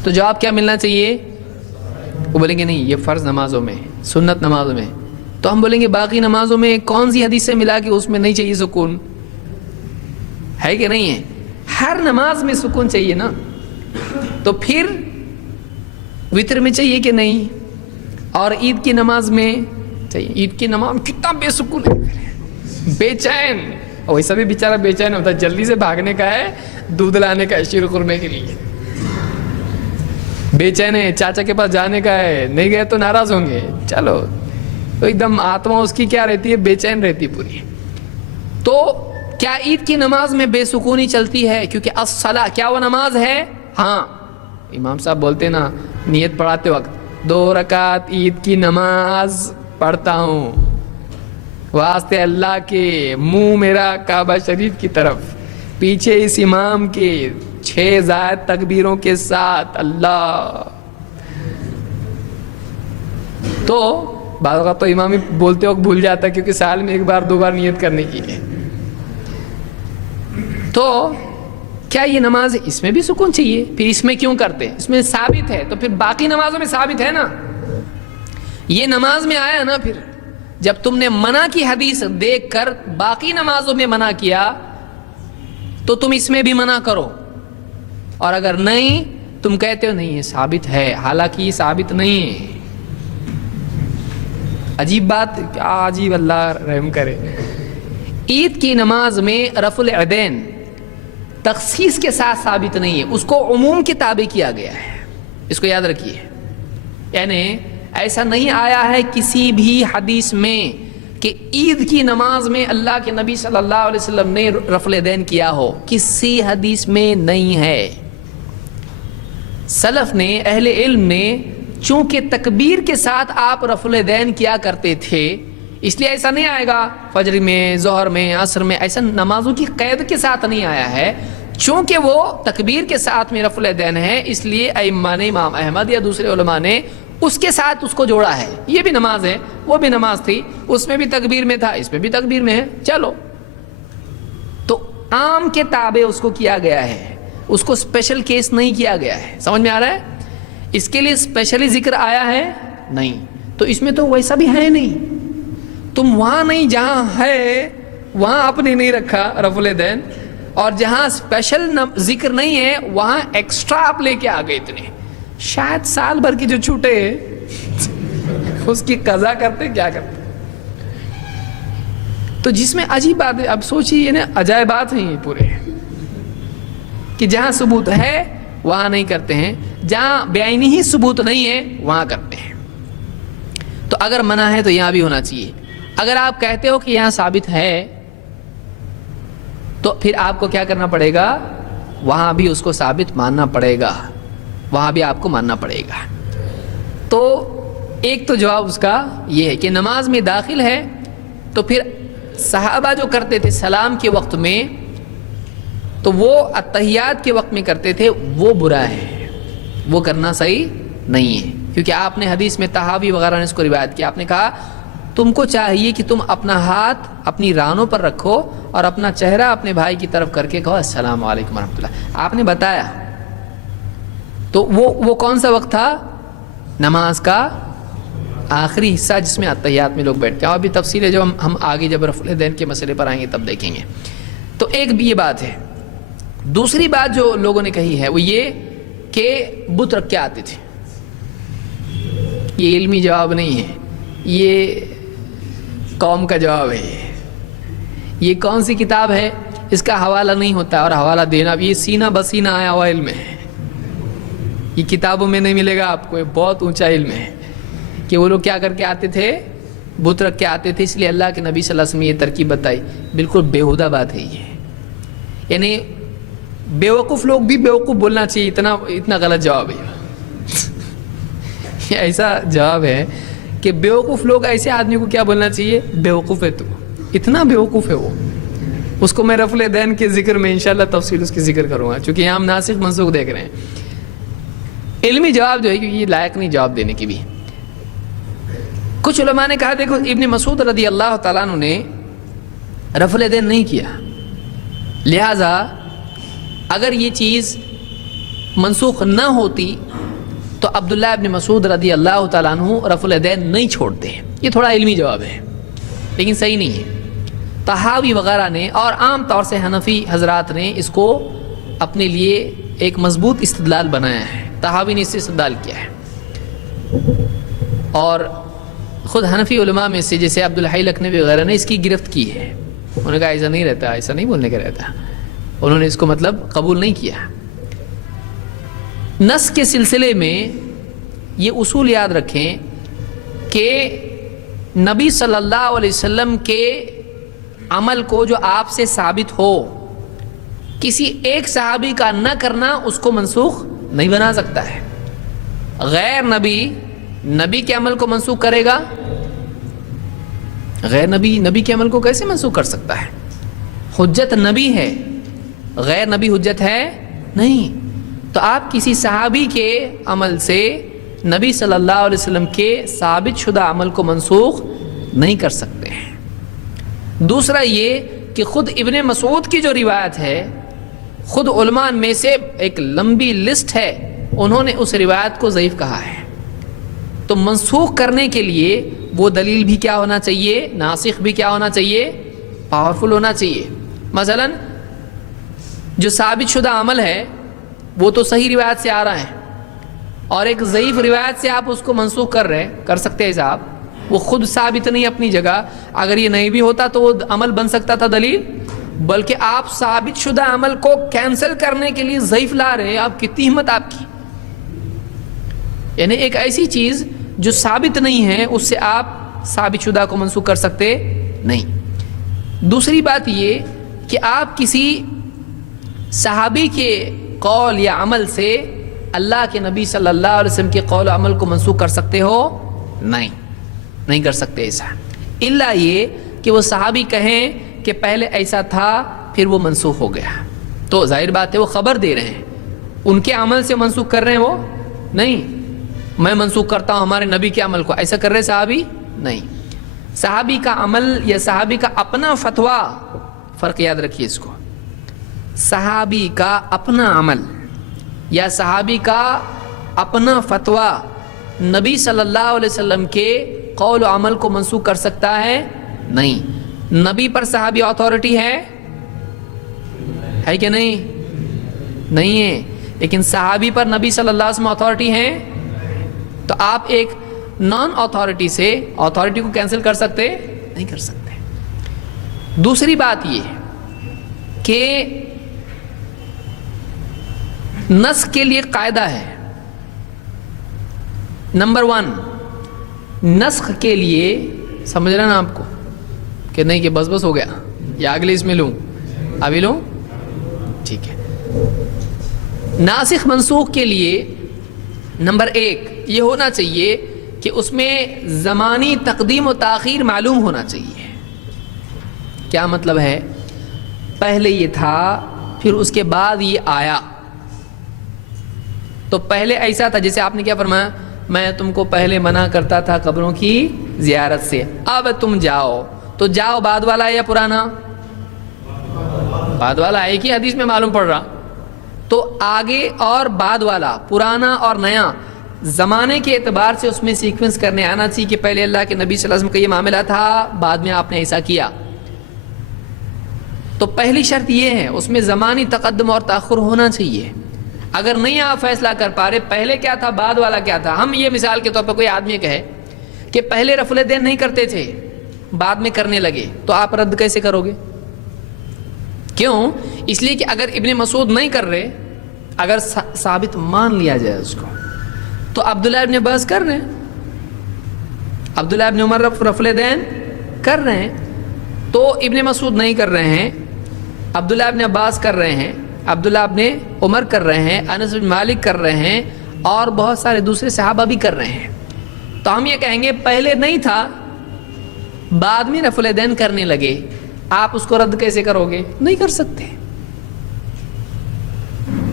تو جواب کیا ملنا چاہیے؟ وہ بولیں گے نہیں یہ فرض نمازوں میں, سنت نمازوں میں. تو ہم بولیں گے باقی نمازوں میں کون سی حدیث سے ملا کہ اس میں نہیں چاہیے سکون؟ ہے کہ نہیں ہے؟ ہر نماز میں سکون چاہیے نا. تو پھر وطر میں چاہیے کہ نہیں؟ اور عید کی نماز میں چاہیے. عید کی نماز کتنا بے سکون ہے, بے چین. ویسا بھی بیچارہ بے چین ہوتا ہے, جلدی سے بھاگنے کا ہے دودھ لانے کا ہے شیر خرمے کے لیے, بے چین ہے, چاچا کے پاس جانے کا ہے, نہیں گئے تو ناراض ہوں گے. چلو تو ایک دم آتما اس کی کیا رہتی ہے, بے چین رہتی پوری. تو کیا عید کی نماز میں بے سکونی چلتی ہے؟ کیونکہ الصلاۃ کیا وہ نماز ہے؟ ہاں, امام صاحب بولتے نا نیت پڑھاتے وقت 2 رکعت عید کی نماز پڑھتا ہوں واسطے اللہ کے, منہ میرا کعبہ شریف کی طرف, پیچھے اس امام کے 6 زائد تکبیروں کے ساتھ اللہ. تو بعض اوقات تو امام بولتے وقت بھول جاتا ہے کیونکہ سال میں 1 بار 2 بار نیت کرنے کی ہے. تو کیا یہ نماز ہے؟ اس میں بھی سکون چاہیے. پھر اس میں کیوں کرتے؟ اس میں ثابت ہے, تو پھر باقی نمازوں میں ثابت ہے نا. یہ نماز میں آیا نا, پھر جب تم نے منع کی حدیث دیکھ کر باقی نمازوں میں منع کیا تو تم اس میں بھی منع کرو. اور اگر نہیں تم کہتے ہو نہیں یہ ثابت ہے, حالانکہ یہ ثابت نہیں ہے. عجیب بات, کیا عجیب, اللہ رحم کرے. عید کی نماز میں رفع الیدین تخصیص کے ساتھ ثابت نہیں ہے, اس کو عموم کے تابع کیا گیا ہے. اس کو یاد رکھیے, یعنی ایسا نہیں آیا ہے کسی بھی حدیث میں کہ عید کی نماز میں اللہ کے نبی صلی اللہ علیہ وسلم نے رفع الیدین کیا ہو. کسی حدیث میں نہیں ہے. سلف نے, اہل علم نے, چونکہ تکبیر کے ساتھ آپ رفع الیدین کیا کرتے تھے اس لیے ایسا نہیں آئے گا فجر میں, ظہر میں, عصر میں, ایسا نمازوں کی قید کے ساتھ نہیں آیا ہے. چونکہ وہ تکبیر کے ساتھ میں رفع الیدین ہے اس لیے ائمہ نے, امام احمد یا دوسرے علماء نے اس کے ساتھ اس کو جوڑا ہے. یہ بھی نماز ہے, وہ بھی نماز تھی, اس میں بھی تکبیر میں تھا, اس میں بھی تکبیر میں ہے. چلو, تو عام کے تابع اس کو کیا گیا ہے, اس کو اسپیشل کیس نہیں کیا گیا ہے. سمجھ میں آ رہا ہے؟ اس کے لیے اسپیشلی ذکر آیا ہے نہیں. تو اس میں تو ویسا بھی ہے نہیں, تم وہاں نہیں جہاں ہے وہاں آپ نے نہیں رکھا رفع الیدین, اور جہاں اسپیشل ذکر نہیں ہے وہاں ایکسٹرا آپ لے کے آ گئے. اتنے شاید سال بھر کی جو چھوٹے اس کی قضا کرتے, کیا کرتے. تو جس میں عجیب بات ہے, اب سوچیے نا, عجائبات ہیں یہ پورے, کہ جہاں ثبوت ہے وہاں نہیں کرتے ہیں, جہاں بعینی ہی ثبوت نہیں ہے وہاں کرتے ہیں. تو اگر منع ہے تو یہاں بھی ہونا چاہیے. اگر آپ کہتے ہو کہ یہاں ثابت ہے تو پھر آپ کو کیا کرنا پڑے گا, وہاں بھی اس کو ثابت ماننا پڑے گا, وہاں بھی آپ کو ماننا پڑے گا. تو ایک تو جواب اس کا یہ ہے کہ نماز میں داخل ہے تو پھر صحابہ جو کرتے تھے سلام کے وقت میں, تو وہ اتحیات کے وقت میں کرتے تھے, وہ برا ہے, وہ کرنا صحیح نہیں ہے. کیونکہ آپ نے حدیث میں طحاوی وغیرہ نے اس کو روایت کیا, آپ نے کہا تم کو چاہیے کہ تم اپنا ہاتھ اپنی رانوں پر رکھو اور اپنا چہرہ اپنے بھائی کی طرف کر کے کہو السلام علیکم ورحمۃ اللہ. آپ نے بتایا. تو وہ کون سا وقت تھا؟ نماز کا آخری حصہ جس میں اتحیات میں لوگ بیٹھتے ہیں. اور بھی تفصیل ہے جو ہم آگے جب رفع الیدین کے مسئلے پر آئیں گے تب دیکھیں گے. تو ایک بھی یہ بات ہے. دوسری بات جو لوگوں نے کہی ہے وہ یہ کہ بت رکھ کے آتے تھے. یہ علمی جواب نہیں ہے, یہ قوم کا جواب ہے. یہ کون سی کتاب ہے اس کا حوالہ نہیں ہوتا, اور حوالہ دینا بھی یہ سینہ بسینہ آیا ہوا علم ہے, یہ کتابوں میں نہیں ملے گا آپ کو. یہ بہت اونچا علم ہے کہ وہ لوگ کیا کر کے آتے تھے, بت رکھ کے آتے تھے. اس لیے اللہ کے نبی صلی اللہ علیہ وسلم نے یہ ترکیب بتائی. بالکل بیہودہ بات ہے یہ, یعنی بیوقوف لوگ بھی بیوقوف بولنا چاہیے, اتنا غلط جواب ہے. یہ ایسا جواب ہے کہ بیوقوف لوگ ایسے آدمی کو کیا بولنا چاہیے, بیوقوف ہے تو, اتنا بیوقوف ہے وہ. اس کو میں رفع الیدین کے ذکر میں انشاءاللہ تفصیل اس کی ذکر کروں گا, چونکہ یہاں ہم ناسخ منسوخ دیکھ رہے ہیں. علمی جواب جو ہے کہ یہ لائق نہیں جواب دینے کی بھی. کچھ علماء نے کہا دیکھو ابن مسعود رضی اللہ تعالیٰ عنہ نے رفع الیدین نہیں کیا, لہذا اگر یہ چیز منسوخ نہ ہوتی تو عبداللہ ابن مسعود رضی اللہ تعالیٰ عنہ رفع الیدین نہیں چھوڑتے. یہ تھوڑا علمی جواب ہے لیکن صحیح نہیں ہے. طحاوی وغیرہ نے اور عام طور سے حنفی حضرات نے اس کو اپنے لیے ایک مضبوط استدلال بنایا ہے، طحاوی نے اس سے استدلال کیا ہے، اور خود حنفی علماء میں سے جیسے عبدالحی لکھنوی وغیرہ نے اس کی گرفت کی ہے، انہوں نے کہا ایسا نہیں رہتا، ایسا نہیں بولنے کا رہتا، انہوں نے اس کو مطلب قبول نہیں کیا۔ نص کے سلسلے میں یہ اصول یاد رکھیں کہ نبی صلی اللہ علیہ وسلم کے عمل کو جو آپ سے ثابت ہو، کسی ایک صحابی کا نہ کرنا اس کو منسوخ نہیں بنا سکتا ہے۔ غیر نبی کے عمل کو منسوخ کرے گا؟ غیر نبی کے عمل کو کیسے منسوخ کر سکتا ہے؟ حجت نبی ہے، غیر نبی حجت ہے نہیں۔ تو آپ کسی صحابی کے عمل سے نبی صلی اللہ علیہ وسلم کے ثابت شدہ عمل کو منسوخ نہیں کر سکتے ہیں۔ دوسرا یہ کہ خود ابن مسعود کی جو روایت ہے، خود علماء میں سے ایک لمبی لسٹ ہے، انہوں نے اس روایت کو ضعیف کہا ہے۔ تو منسوخ کرنے کے لیے وہ دلیل بھی کیا ہونا چاہیے؟ ناسخ بھی کیا ہونا چاہیے؟ پاورفل ہونا چاہیے۔ مثلا جو ثابت شدہ عمل ہے وہ تو صحیح روایت سے آ رہا ہے، اور ایک ضعیف روایت سے آپ اس کو منسوخ کر سکتے ہیں صاحب، وہ خود ثابت نہیں اپنی جگہ، اگر یہ نہیں بھی ہوتا تو وہ عمل بن سکتا تھا دلیل، بلکہ آپ ثابت شدہ عمل کو کینسل کرنے کے لیے ضعیف لا رہے ہیں، آپ کتنی ہمت آپ کی، یعنی ایک ایسی چیز جو ثابت نہیں ہے اس سے آپ ثابت شدہ کو منسوخ کر سکتے نہیں۔ دوسری بات یہ کہ آپ کسی صحابی کے قول یا عمل سے اللہ کے نبی صلی اللہ علیہ وسلم کے قول و عمل کو منسوخ کر سکتے ہو؟ نہیں کر سکتے ایسا، الا یہ کہ وہ صحابی کہیں کہ پہلے ایسا تھا پھر وہ منسوخ ہو گیا، تو ظاہر بات ہے وہ خبر دے رہے ہیں، ان کے عمل سے منسوخ کر رہے ہیں وہ نہیں، میں منسوخ کرتا ہوں ہمارے نبی کے عمل کو، ایسا کر رہے صحابی نہیں۔ صحابی کا عمل یا صحابی کا اپنا فتویٰ، فرق یاد رکھیے اس کو، صحابی کا اپنا عمل یا صحابی کا اپنا فتویٰ نبی صلی اللہ علیہ وسلم کے قول و عمل کو منسوخ کر سکتا ہے؟ نہیں۔ نبی پر صحابی اتھارٹی ہے کہ نہیں ہے، لیکن صحابی پر نبی صلی اللہ علیہ وسلم اتھارٹی ہے، تو آپ ایک نان اتھارٹی سے اتھارٹی کو کینسل کر سکتے نہیں کر سکتے۔ دوسری بات یہ کہ نسخ کے لیے قاعدہ ہے، نمبر 1 نسخ کے لیے، سمجھ رہے نا آپ کو کہ نہیں کہ بس ہو گیا یا اگلے اس میں لوں، ابھی لوں، ٹھیک ہے۔ ناسخ منسوخ کے لیے نمبر 1 یہ ہونا چاہیے کہ اس میں زمانی تقدیم و تاخیر معلوم ہونا چاہیے۔ کیا مطلب ہے؟ پہلے یہ تھا پھر اس کے بعد یہ آیا، تو پہلے ایسا تھا، جیسے آپ نے کیا فرمایا، میں تم کو پہلے منع کرتا تھا قبروں کی زیارت سے، اب تم جاؤ، تو جاؤ بعد والا ہے یا پرانا؟ بعد والا ہے کہ حدیث میں معلوم پڑ رہا، تو آگے اور بعد والا، پرانا اور نیا، زمانے کے اعتبار سے اس میں سیکوینس کرنے آنا چاہیے کہ پہلے اللہ کے نبی صلی اللہ علیہ وسلم کا یہ معاملہ تھا، بعد میں آپ نے ایسا کیا۔ تو پہلی شرط یہ ہے اس میں زمانی تقدم اور تاخر ہونا چاہیے۔ اگر نہیں آپ فیصلہ کر پا رہے پہلے کیا تھا بعد والا کیا تھا، ہم یہ مثال کے طور پر کوئی آدمی کہے کہ پہلے رفع الدین نہیں کرتے تھے بعد میں کرنے لگے، تو آپ رد کیسے کرو گے؟ کیوں؟ اس لیے کہ اگر ابن مسعود نہیں کر رہے، اگر ثابت مان لیا جائے اس کو، تو عبداللہ ابن عباس کر رہے ہیں، عبداللہ ابن عمر رفع الدین کر رہے ہیں، تو ابن مسعود نہیں کر رہے ہیں، عبداللہ ابن عباس کر رہے ہیں، عبداللہ ابن عمر کر رہے ہیں، انس بن مالک کر رہے ہیں، اور بہت سارے دوسرے صحابہ بھی کر رہے ہیں، تو ہم یہ کہیں گے پہلے نہیں تھا بعد میں رفع الدین کرنے لگے، آپ اس کو رد کیسے کرو گے؟ نہیں کر سکتے۔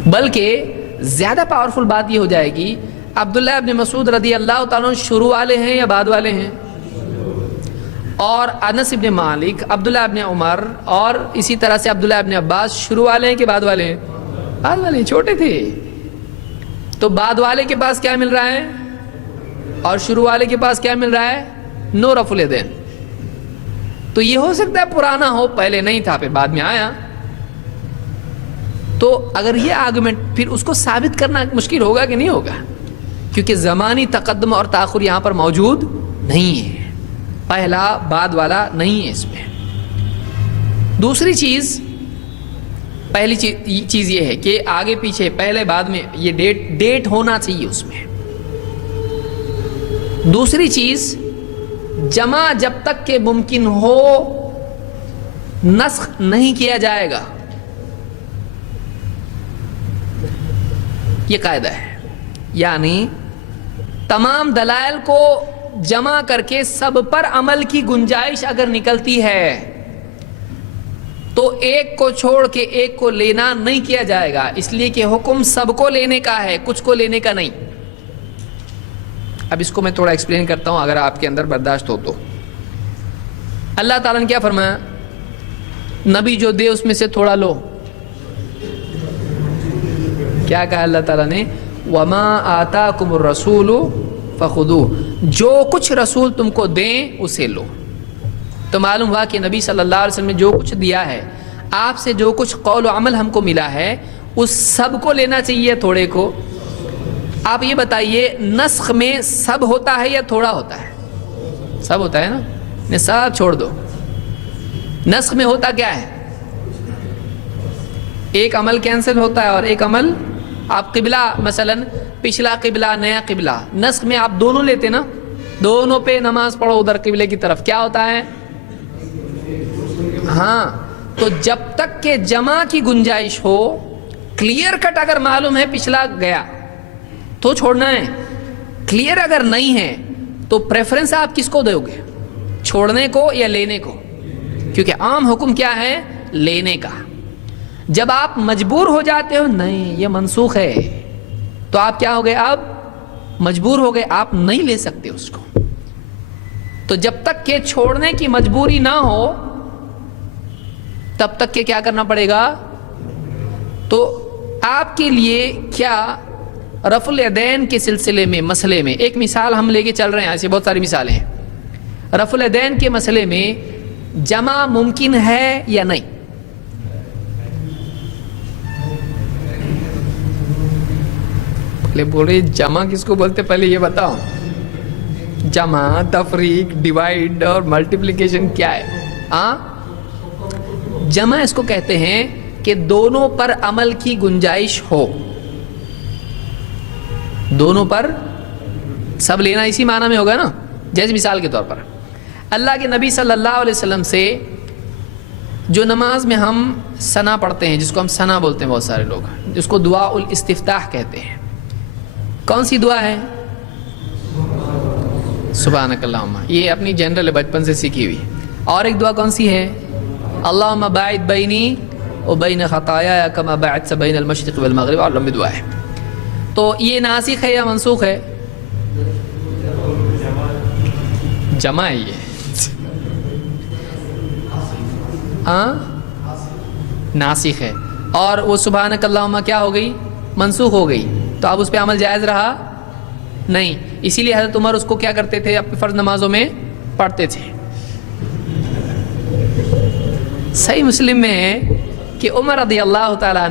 بلکہ زیادہ پاورفل بات یہ ہو جائے گی، عبداللہ ابن مسعود رضی اللہ تعالیٰ عنہ شروع والے ہیں یا بعد والے ہیں؟ اور انس ابن مالک، عبداللہ ابن عمر اور اسی طرح سے عبداللہ ابن عباس شروع والے ہیں کہ بعد والے ہیں؟ بعد والے ہیں، چھوٹے تھے، تو بعد والے کے پاس کیا مل رہا ہے اور شروع والے کے پاس کیا مل رہا ہے؟ نو رفع الدین۔ تو یہ ہو سکتا ہے پرانا ہو، پہلے نہیں تھا پھر بعد میں آیا، تو اگر یہ آرگومنٹ، پھر اس کو ثابت کرنا مشکل ہوگا کہ نہیں ہوگا، کیونکہ زمانی تقدم اور تاخر یہاں پر موجود نہیں ہے، پہلا بعد والا نہیں ہے اس میں۔ دوسری چیز، پہلی چیز یہ ہے کہ آگے پیچھے پہلے بعد میں یہ ڈیٹ ہونا چاہیے اس میں۔ دوسری چیز، جمع جب تک کہ ممکن ہو نسخ نہیں کیا جائے گا، یہ قاعدہ ہے۔ یعنی تمام دلائل کو جمع کر کے سب پر عمل کی گنجائش اگر نکلتی ہے تو ایک کو چھوڑ کے ایک کو لینا نہیں کیا جائے گا، اس لیے کہ حکم سب کو لینے کا ہے، کچھ کو لینے کا نہیں۔ اب اس کو میں تھوڑا ایکسپلین کرتا ہوں اگر آپ کے اندر برداشت ہو تو۔ اللہ تعالیٰ نے کیا فرمایا؟ نبی جو دے اس میں سے تھوڑا لو۔ کیا کہا اللہ تعالیٰ نے؟ وَمَا آتَاكُمُ الرَّسُولُ فَخُذُوهُ، جو کچھ رسول تم کو دیں اسے لو۔ تو معلوم ہوا کہ نبی صلی اللہ علیہ وسلم نے جو کچھ دیا ہے، آپ سے جو کچھ قول و عمل ہم کو ملا ہے، اس سب کو لینا چاہیے، تھوڑے کو۔ آپ یہ بتائیے، نسخ میں سب ہوتا ہے یا تھوڑا ہوتا ہے؟ سب ہوتا ہے نا، نے سب چھوڑ دو۔ نسخ میں ہوتا کیا ہے؟ ایک عمل کینسل ہوتا ہے اور ایک عمل، آپ قبلہ مثلا پچھلا قبلہ نیا قبلہ، نسخ میں آپ دونوں لیتے نا، دونوں پہ نماز پڑھو ادھر قبلے کی طرف، کیا ہوتا ہے؟ ہاں، تو جب تک کہ جمع کی گنجائش ہو، کلیئر کٹ اگر معلوم ہے پچھلا گیا تو چھوڑنا ہے، کلیئر اگر نہیں ہے تو پریفرنس آپ کس کو دو گے؟ چھوڑنے کو یا لینے کو؟ کیونکہ عام حکم کیا ہے؟ لینے کا۔ جب آپ مجبور ہو جاتے ہو نہیں یہ منسوخ ہے، تو آپ کیا ہو گئے؟ اب مجبور ہو گئے، آپ نہیں لے سکتے اس کو۔ تو جب تک کہ چھوڑنے کی مجبوری نہ ہو تب تک کہ کیا کرنا پڑے گا؟ تو آپ کے لیے کیا رفع الیدین کے سلسلے میں، مسئلے میں ایک مثال ہم لے کے چل رہے ہیں، ایسی بہت ساری مثالیں ہیں۔ رفع الیدین کے مسئلے میں جمع ممکن ہے یا نہیں؟ پہلے بول رہے جمع کس کو بولتے، پہلے یہ بتاؤ۔ جمع، تفریق، ڈیوائڈ اور ملٹیپلیکیشن کیا ہے؟ ہاں، جمع اس کو کہتے ہیں کہ دونوں پر عمل کی گنجائش ہو، دونوں پر سب لینا اسی معنی میں ہوگا نا۔ جیسے مثال کے طور پر اللہ کے نبی صلی اللہ علیہ وسلم سے جو نماز میں ہم ثنا پڑھتے ہیں، جس کو ہم ثنا بولتے ہیں بہت سارے لوگ، جس کو دعا الاستفتاح کہتے ہیں، کون سی دعا ہے؟ سبحانک اللہم، یہ اپنی جنرل بچپن سے سیکھی ہوئی۔ اور ایک دعا کون سی ہے؟ اللہم باعد بینی وبین خطایا کما باعدت بین المشرق والمغرب، اور لمبی دعا ہے۔ تو یہ ناسخ ہے یا منسوخ ہے؟ جمع ہے یہ، ہاں ناسخ ہے۔ اور وہ سبحانک اللہم کیا ہو گئی؟ منسوخ ہو گئی، تو اب اس پہ عمل جائز رہا نہیں۔ اسی لیے حضرت عمر اس کو کیا کرتے تھے؟ اپنی فرض نمازوں میں پڑھتے تھے۔ صحیح مسلم میں ہے کہ عمر رضی اللہ تعالیٰ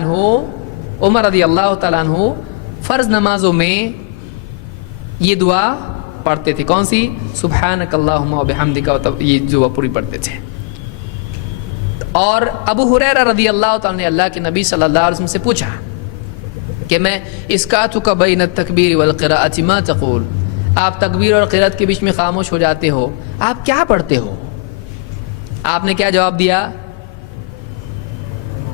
عنہ فرض نمازوں میں یہ دعا پڑھتے تھے، کون سی؟ سبحانک اللہم و بحمدک، یہ دعا پوری پڑھتے تھے۔ اور ابو ہریرہ رضی اللہ تعالیٰ نے اللہ کے نبی صلی اللہ علیہ وسلم سے پوچھا کہ میں اسکاتک بین التکبیر والقراءۃ ما تقول، آپ تکبیر اور قرات کے بیچ میں خاموش ہو جاتے ہو، آپ کیا پڑھتے ہو؟ آپ نے کیا جواب دیا؟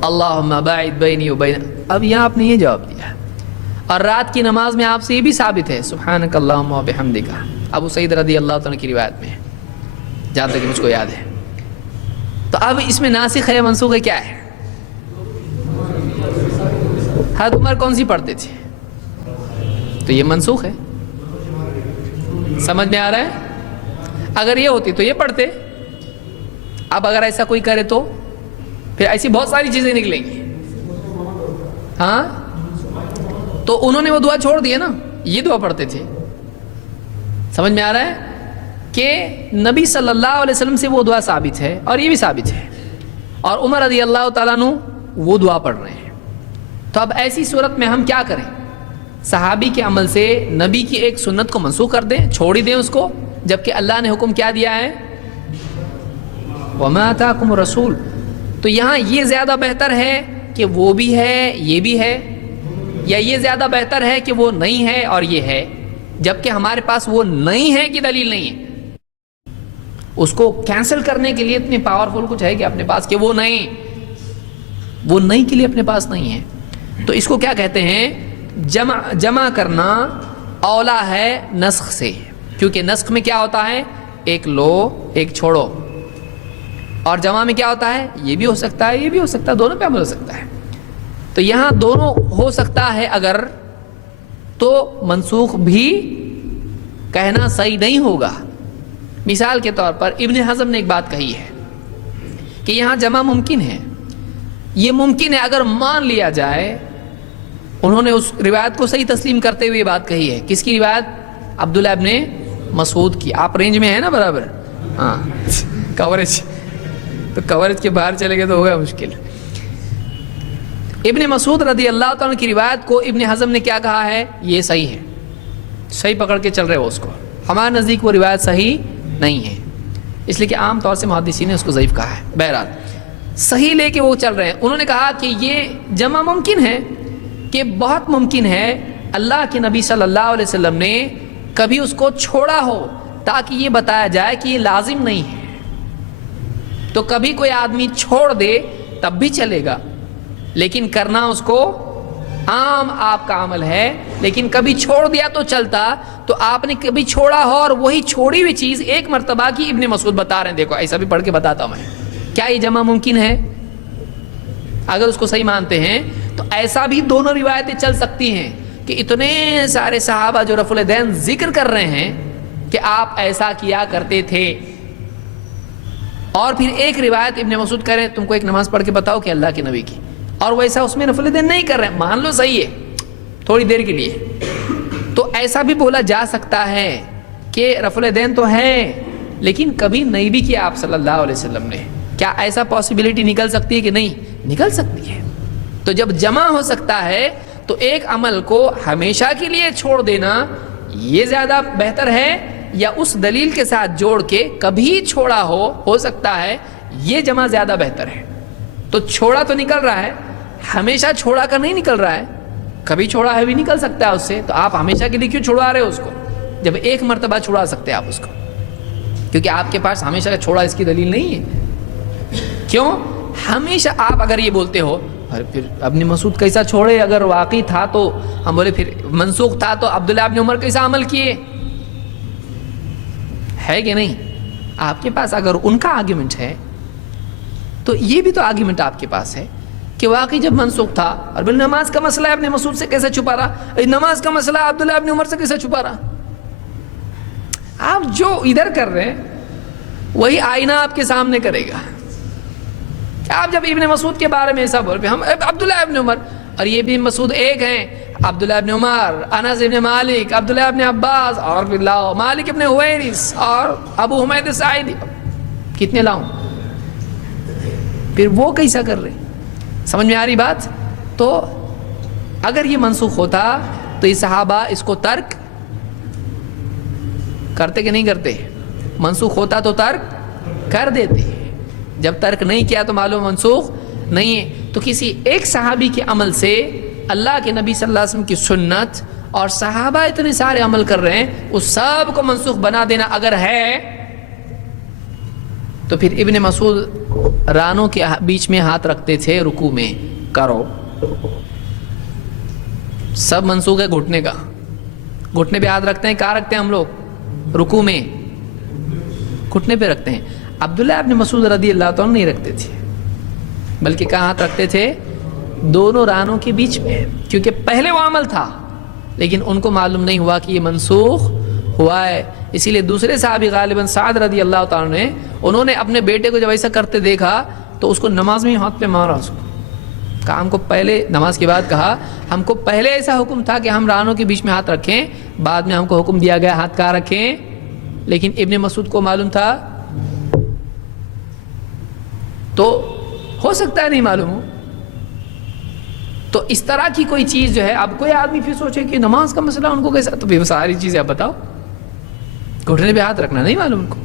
اللہم باعد بینی وبین۔ اب یہاں آپ نے یہ جواب دیا۔ اور رات کی نماز میں آپ سے یہ بھی ثابت ہے سبحانک اللہم و بحمدک، ابو سعید رضی اللہ تعالیٰ کی روایت میں، جہاں تک کہ مجھ کو یاد ہے۔ تو اب اس میں ناسخ ہے منسوخ ہے، کیا ہے؟ حضرت عمر کون سی پڑھتے تھے؟ تو یہ منسوخ ہے۔ سمجھ میں آ رہا ہے؟ اگر یہ ہوتی تو یہ پڑھتے۔ اب اگر ایسا کوئی کرے تو پھر ایسی بہت ساری چیزیں نکلیں گی۔ ہاں، تو انہوں نے وہ دعا چھوڑ دی ہے نا، یہ دعا پڑھتے تھے۔ سمجھ میں آ رہا ہے کہ نبی صلی اللہ علیہ وسلم سے وہ دعا ثابت ہے اور یہ بھی ثابت ہے، اور عمر رضی اللہ تعالیٰ عنہ وہ دعا پڑھ رہے ہیں۔ تو اب ایسی صورت میں ہم کیا کریں؟ صحابی کے عمل سے نبی کی ایک سنت کو منسوخ کر دیں، چھوڑ ہی دیں اس کو، جبکہ اللہ نے حکم کیا دیا ہے؟ وَمَا آتَاكُمُ الرَّسُولُ۔ تو یہاں یہ زیادہ بہتر ہے کہ وہ بھی ہے یہ بھی ہے، یا یہ زیادہ بہتر ہے کہ وہ نہیں ہے اور یہ ہے، جبکہ ہمارے پاس وہ نہیں ہے کہ دلیل نہیں ہے؟ اس کو کینسل کرنے کے لیے اتنی پاورفل کچھ ہے کہ اپنے پاس کہ وہ نہیں کے لیے اپنے پاس نہیں ہے. تو اس کو کیا کہتے ہیں؟ جمع کرنا اولا ہے نسخ سے، کیونکہ نسخ میں کیا ہوتا ہے؟ ایک لو ایک چھوڑو، اور جمع میں کیا ہوتا ہے؟ یہ بھی ہو سکتا ہے یہ بھی ہو سکتا ہے، دونوں پہ عمل ہو سکتا ہے. تو یہاں دونوں ہو سکتا ہے اگر، تو منسوخ بھی کہنا صحیح نہیں ہوگا. مثال کے طور پر ابن حزم نے ایک بات کہی ہے کہ یہاں جمع ممکن ہے. یہ ممکن ہے اگر مان لیا جائے، انہوں نے اس روایت کو صحیح تسلیم کرتے ہوئے یہ بات کہی ہے. کس کی روایت؟ عبداللہ ابن مسعود کی. آپ رینج میں ہیں نا برابر؟ ہاں کوریج، تو کوریج کے باہر چلے گئے تو ہوگا مشکل. ابن مسعود رضی اللہ تعالیٰ کی روایت کو ابن حزم نے کیا کہا ہے؟ یہ صحیح ہے، صحیح پکڑ کے چل رہے ہو اس کو. ہمارے نزدیک وہ روایت صحیح نہیں ہے، اس لیے کہ عام طور سے محدثین نے اس کو ضعیف کہا ہے. بہرحال صحیح لے کے وہ چل رہے ہیں. انہوں نے کہا کہ یہ جمع ممکن ہے، کہ بہت ممکن ہے اللہ کے نبی صلی اللہ علیہ وسلم نے کبھی اس کو چھوڑا ہو تاکہ یہ بتایا جائے کہ یہ لازم نہیں ہے. تو کبھی کوئی آدمی چھوڑ دے تب بھی چلے گا، لیکن کرنا اس کو عام آپ کا عمل ہے. لیکن کبھی چھوڑ دیا تو چلتا، تو آپ نے کبھی چھوڑا ہو اور وہی چھوڑی ہوئی چیز ایک مرتبہ کی ابن مسعود بتا رہے ہیں. دیکھو ایسا بھی پڑھ کے بتاتا ہوں میں. کیا یہ جمع ممکن ہے؟ اگر اس کو صحیح مانتے ہیں تو ایسا بھی دونوں روایتیں چل سکتی ہیں کہ اتنے سارے صحابہ جو رفع الیدین ذکر کر رہے ہیں کہ آپ ایسا کیا کرتے تھے، اور پھر ایک روایت ابن مسعود کہہ رہے ہیں تم کو ایک نماز پڑھ کے بتاؤ کہ اللہ کے نبی کی، اور ویسا اس میں رفع الیدین نہیں کر رہے ہیں. مان لو صحیح ہے تھوڑی دیر کے لیے. تو ایسا بھی بولا جا سکتا ہے کہ رفع الیدین تو ہے لیکن کبھی نہیں بھی کیا آپ صلی اللہ علیہ وسلم نے. کیا ایسا پاسبلٹی نکل سکتی ہے کہ نہیں؟ نکل سکتی ہے. تو جب جمع ہو سکتا ہے تو ایک عمل کو ہمیشہ کے لیے چھوڑ دینا یہ زیادہ بہتر ہے، یا اس دلیل کے ساتھ جوڑ کے کبھی چھوڑا ہو سکتا ہے، یہ جمع زیادہ بہتر ہے. تو چھوڑا تو نکل رہا ہے، ہمیشہ چھوڑا کا نہیں نکل رہا ہے. کبھی چھوڑا ہے بھی نکل سکتا ہے اس سے. تو آپ ہمیشہ کے لیے کیوں چھوڑا رہے ہو اس کو، جب ایک مرتبہ چھوڑا سکتے ہیں آپ اس کو؟ کیونکہ آپ کے پاس ہمیشہ کا چھوڑا اس کی دلیل نہیں ہے. کیوں؟ ہمیشہ آپ اگر یہ بولتے ہو اور پھر ابن مسعود کیسا چھوڑے، اگر واقعی تھا تو ہم بولے پھر منسوخ تھا تو عبداللہ ابن عمر کیسا عمل کیے، ہے کہ نہیں؟ آپ کے پاس اگر ان کا آرگیومنٹ ہے تو یہ بھی تو آرگیومنٹ آپ کے پاس ہے کہ واقعی جب منسوخ تھا. اور بل نماز کا مسئلہ ابن مسعود سے کیسے چھپا رہا، نماز کا مسئلہ عبداللہ ابن عمر سے کیسے چھپا رہا؟ آپ جو ادھر کر رہے ہیں وہی آئینہ آپ کے سامنے کرے گا. آپ جب ابن مسعود کے بارے میں ایسا بول رہے ہم عبداللہ ابن عمر، اور یہ ابن مسعود ایک ہیں، عبداللہ ابن عمر، انس ابن مالک، عبداللہ ابن عباس، اور پھر لاؤ مالک ابن حویرث اور ابو حمید ساعدی، کتنے لاؤں؟ پھر وہ کیسا کر رہے؟ سمجھ میں آ رہی بات؟ تو اگر یہ منسوخ ہوتا تو یہ صحابہ اس کو ترک کرتے کہ نہیں کرتے؟ منسوخ ہوتا تو ترک کر دیتے. جب ترک نہیں کیا تو معلوم منسوخ نہیں ہے. تو کسی ایک صحابی کے عمل سے اللہ کے نبی صلی اللہ علیہ وسلم کی سنت اور صحابہ اتنے سارے عمل کر رہے ہیں، اس سب کو منسوخ بنا دینا اگر ہے تو پھر ابن مسعود رانوں کے بیچ میں ہاتھ رکھتے تھے رکوع میں، کرو سب منسوخ ہے. گھٹنے کا، گھٹنے پہ ہاتھ رکھتے ہیں. کہاں رکھتے ہیں ہم لوگ؟ رکوع میں گھٹنے پہ رکھتے ہیں. عبداللہ ابن مسعود رضی اللہ تعالیٰ نہیں رکھتے تھے، بلکہ کہاں ہاتھ رکھتے تھے؟ دونوں رانوں کے بیچ میں، کیونکہ پہلے وہ عمل تھا لیکن ان کو معلوم نہیں ہوا کہ یہ منسوخ ہوا ہے. اسی لیے دوسرے صحابی غالباً سعد رضی اللہ تعالیٰ نے، انہوں نے اپنے بیٹے کو جب ایسا کرتے دیکھا تو اس کو نماز میں ہاتھ پہ مارا. اس کو کہا، ہم کو پہلے نماز کے بعد کہا ہم کو پہلے ایسا حکم تھا کہ ہم رانوں کے بیچ میں ہاتھ رکھیں، بعد میں ہم کو حکم دیا گیا ہاتھ کہاں رکھیں. لیکن ابن مسعود کو معلوم تھا، تو ہو سکتا ہے نہیں معلوم ہو. تو اس طرح کی کوئی چیز جو ہے، اب کوئی آدمی پھر سوچے کہ نماز کا مسئلہ ان کو کیسا، تو پھر ساری چیزیں آپ بتاؤ، گھٹنے پہ ہاتھ رکھنا نہیں معلوم ان کو،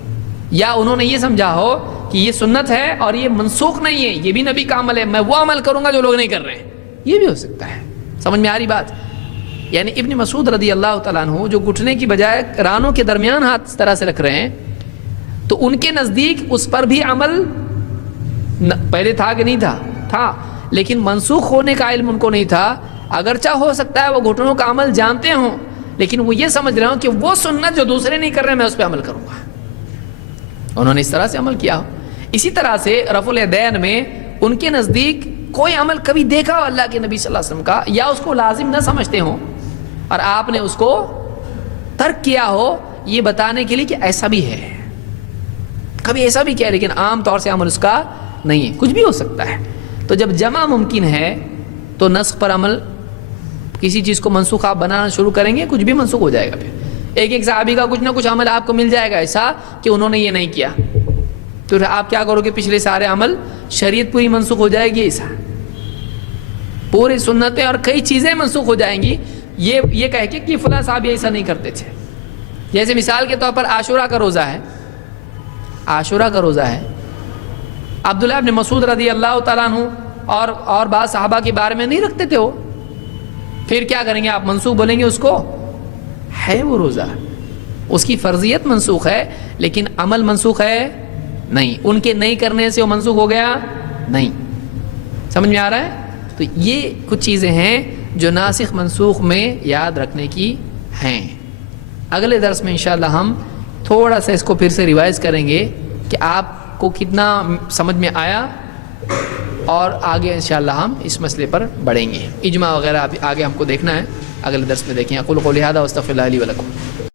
یا انہوں نے یہ سمجھا ہو کہ یہ سنت ہے اور یہ منسوخ نہیں ہے، یہ بھی نبی کا عمل ہے، میں وہ عمل کروں گا جو لوگ نہیں کر رہے ہیں، یہ بھی ہو سکتا ہے۔ سمجھ میں آ رہی بات؟ یعنی ابن مسعود رضی اللہ تعالیٰ عنہ جو گھٹنے کی بجائے رانوں کے درمیان ہاتھ اس طرح سے رکھ رہے ہیں، تو ان کے نزدیک اس پر بھی عمل پہلے تھا کہ نہیں تھا؟ تھا، لیکن منسوخ ہونے کا علم ان کو نہیں تھا۔ اگرچہ ہو سکتا ہے وہ گھٹنوں کا عمل جانتے ہوں، لیکن وہ یہ سمجھ رہے ہوں کہ وہ سنت جو دوسرے نہیں کر رہے میں اس پہ عمل کروں گا، انہوں نے اس طرح سے عمل کیا ہو۔ اسی طرح سے رفع الیدین میں ان کے نزدیک کوئی عمل کبھی دیکھا ہو اللہ کے نبی صلی اللہ علیہ وسلم کا، یا اس کو لازم نہ سمجھتے ہوں اور آپ نے اس کو ترک کیا ہو، یہ بتانے کے لیے کہ ایسا بھی ہے، کبھی ایسا بھی کیا، لیکن عام طور سے عمل اس کا نہیں ہے، کچھ بھی ہو سکتا ہے۔ تو جب جمع ممکن ہے تو نسخ پر عمل، کسی چیز کو منسوخ آپ بنانا شروع کریں گے کچھ بھی منسوخ ہو جائے گا، پھر ایک صحابی کا کچھ نہ کچھ عمل آپ کو مل جائے گا ایسا کہ انہوں نے یہ نہیں کیا، تو آپ کیا کرو گے؟ پچھلے سارے عمل، شریعت پوری منسوخ ہو جائے گی، ایسا پوری سنتیں اور کئی چیزیں منسوخ ہو جائیں گی، یہ کہہ کے کہ فلاں صحابی ایسا نہیں کرتے تھے۔ جیسے مثال کے طور پر عاشورہ کا روزہ ہے، عاشورہ کا روزہ ہے، عبداللہ ابن مسعود رضی اللہ تعالیٰ عنہ اور بعض صحابہ کے بارے میں نہیں رکھتے تھے وہ، پھر کیا کریں گے آپ؟ منسوخ بولیں گے اس کو؟ ہے وہ روزہ، اس کی فرضیت منسوخ ہے لیکن عمل منسوخ ہے نہیں، ان کے نہیں کرنے سے وہ منسوخ ہو گیا نہیں۔ سمجھ میں آ رہا ہے؟ تو یہ کچھ چیزیں ہیں جو ناسخ منسوخ میں یاد رکھنے کی ہیں۔ اگلے درس میں انشاءاللہ ہم تھوڑا سا اس کو پھر سے ریوائز کریں گے کہ آپ کو کتنا سمجھ میں آیا، اور آگے انشاءاللہ ہم اس مسئلے پر بڑھیں گے۔ اجماع وغیرہ آگے ہم کو دیکھنا ہے، اگلے درس میں دیکھیں۔ اقول قولی ھذا واستغفر اللہ لی ولکم۔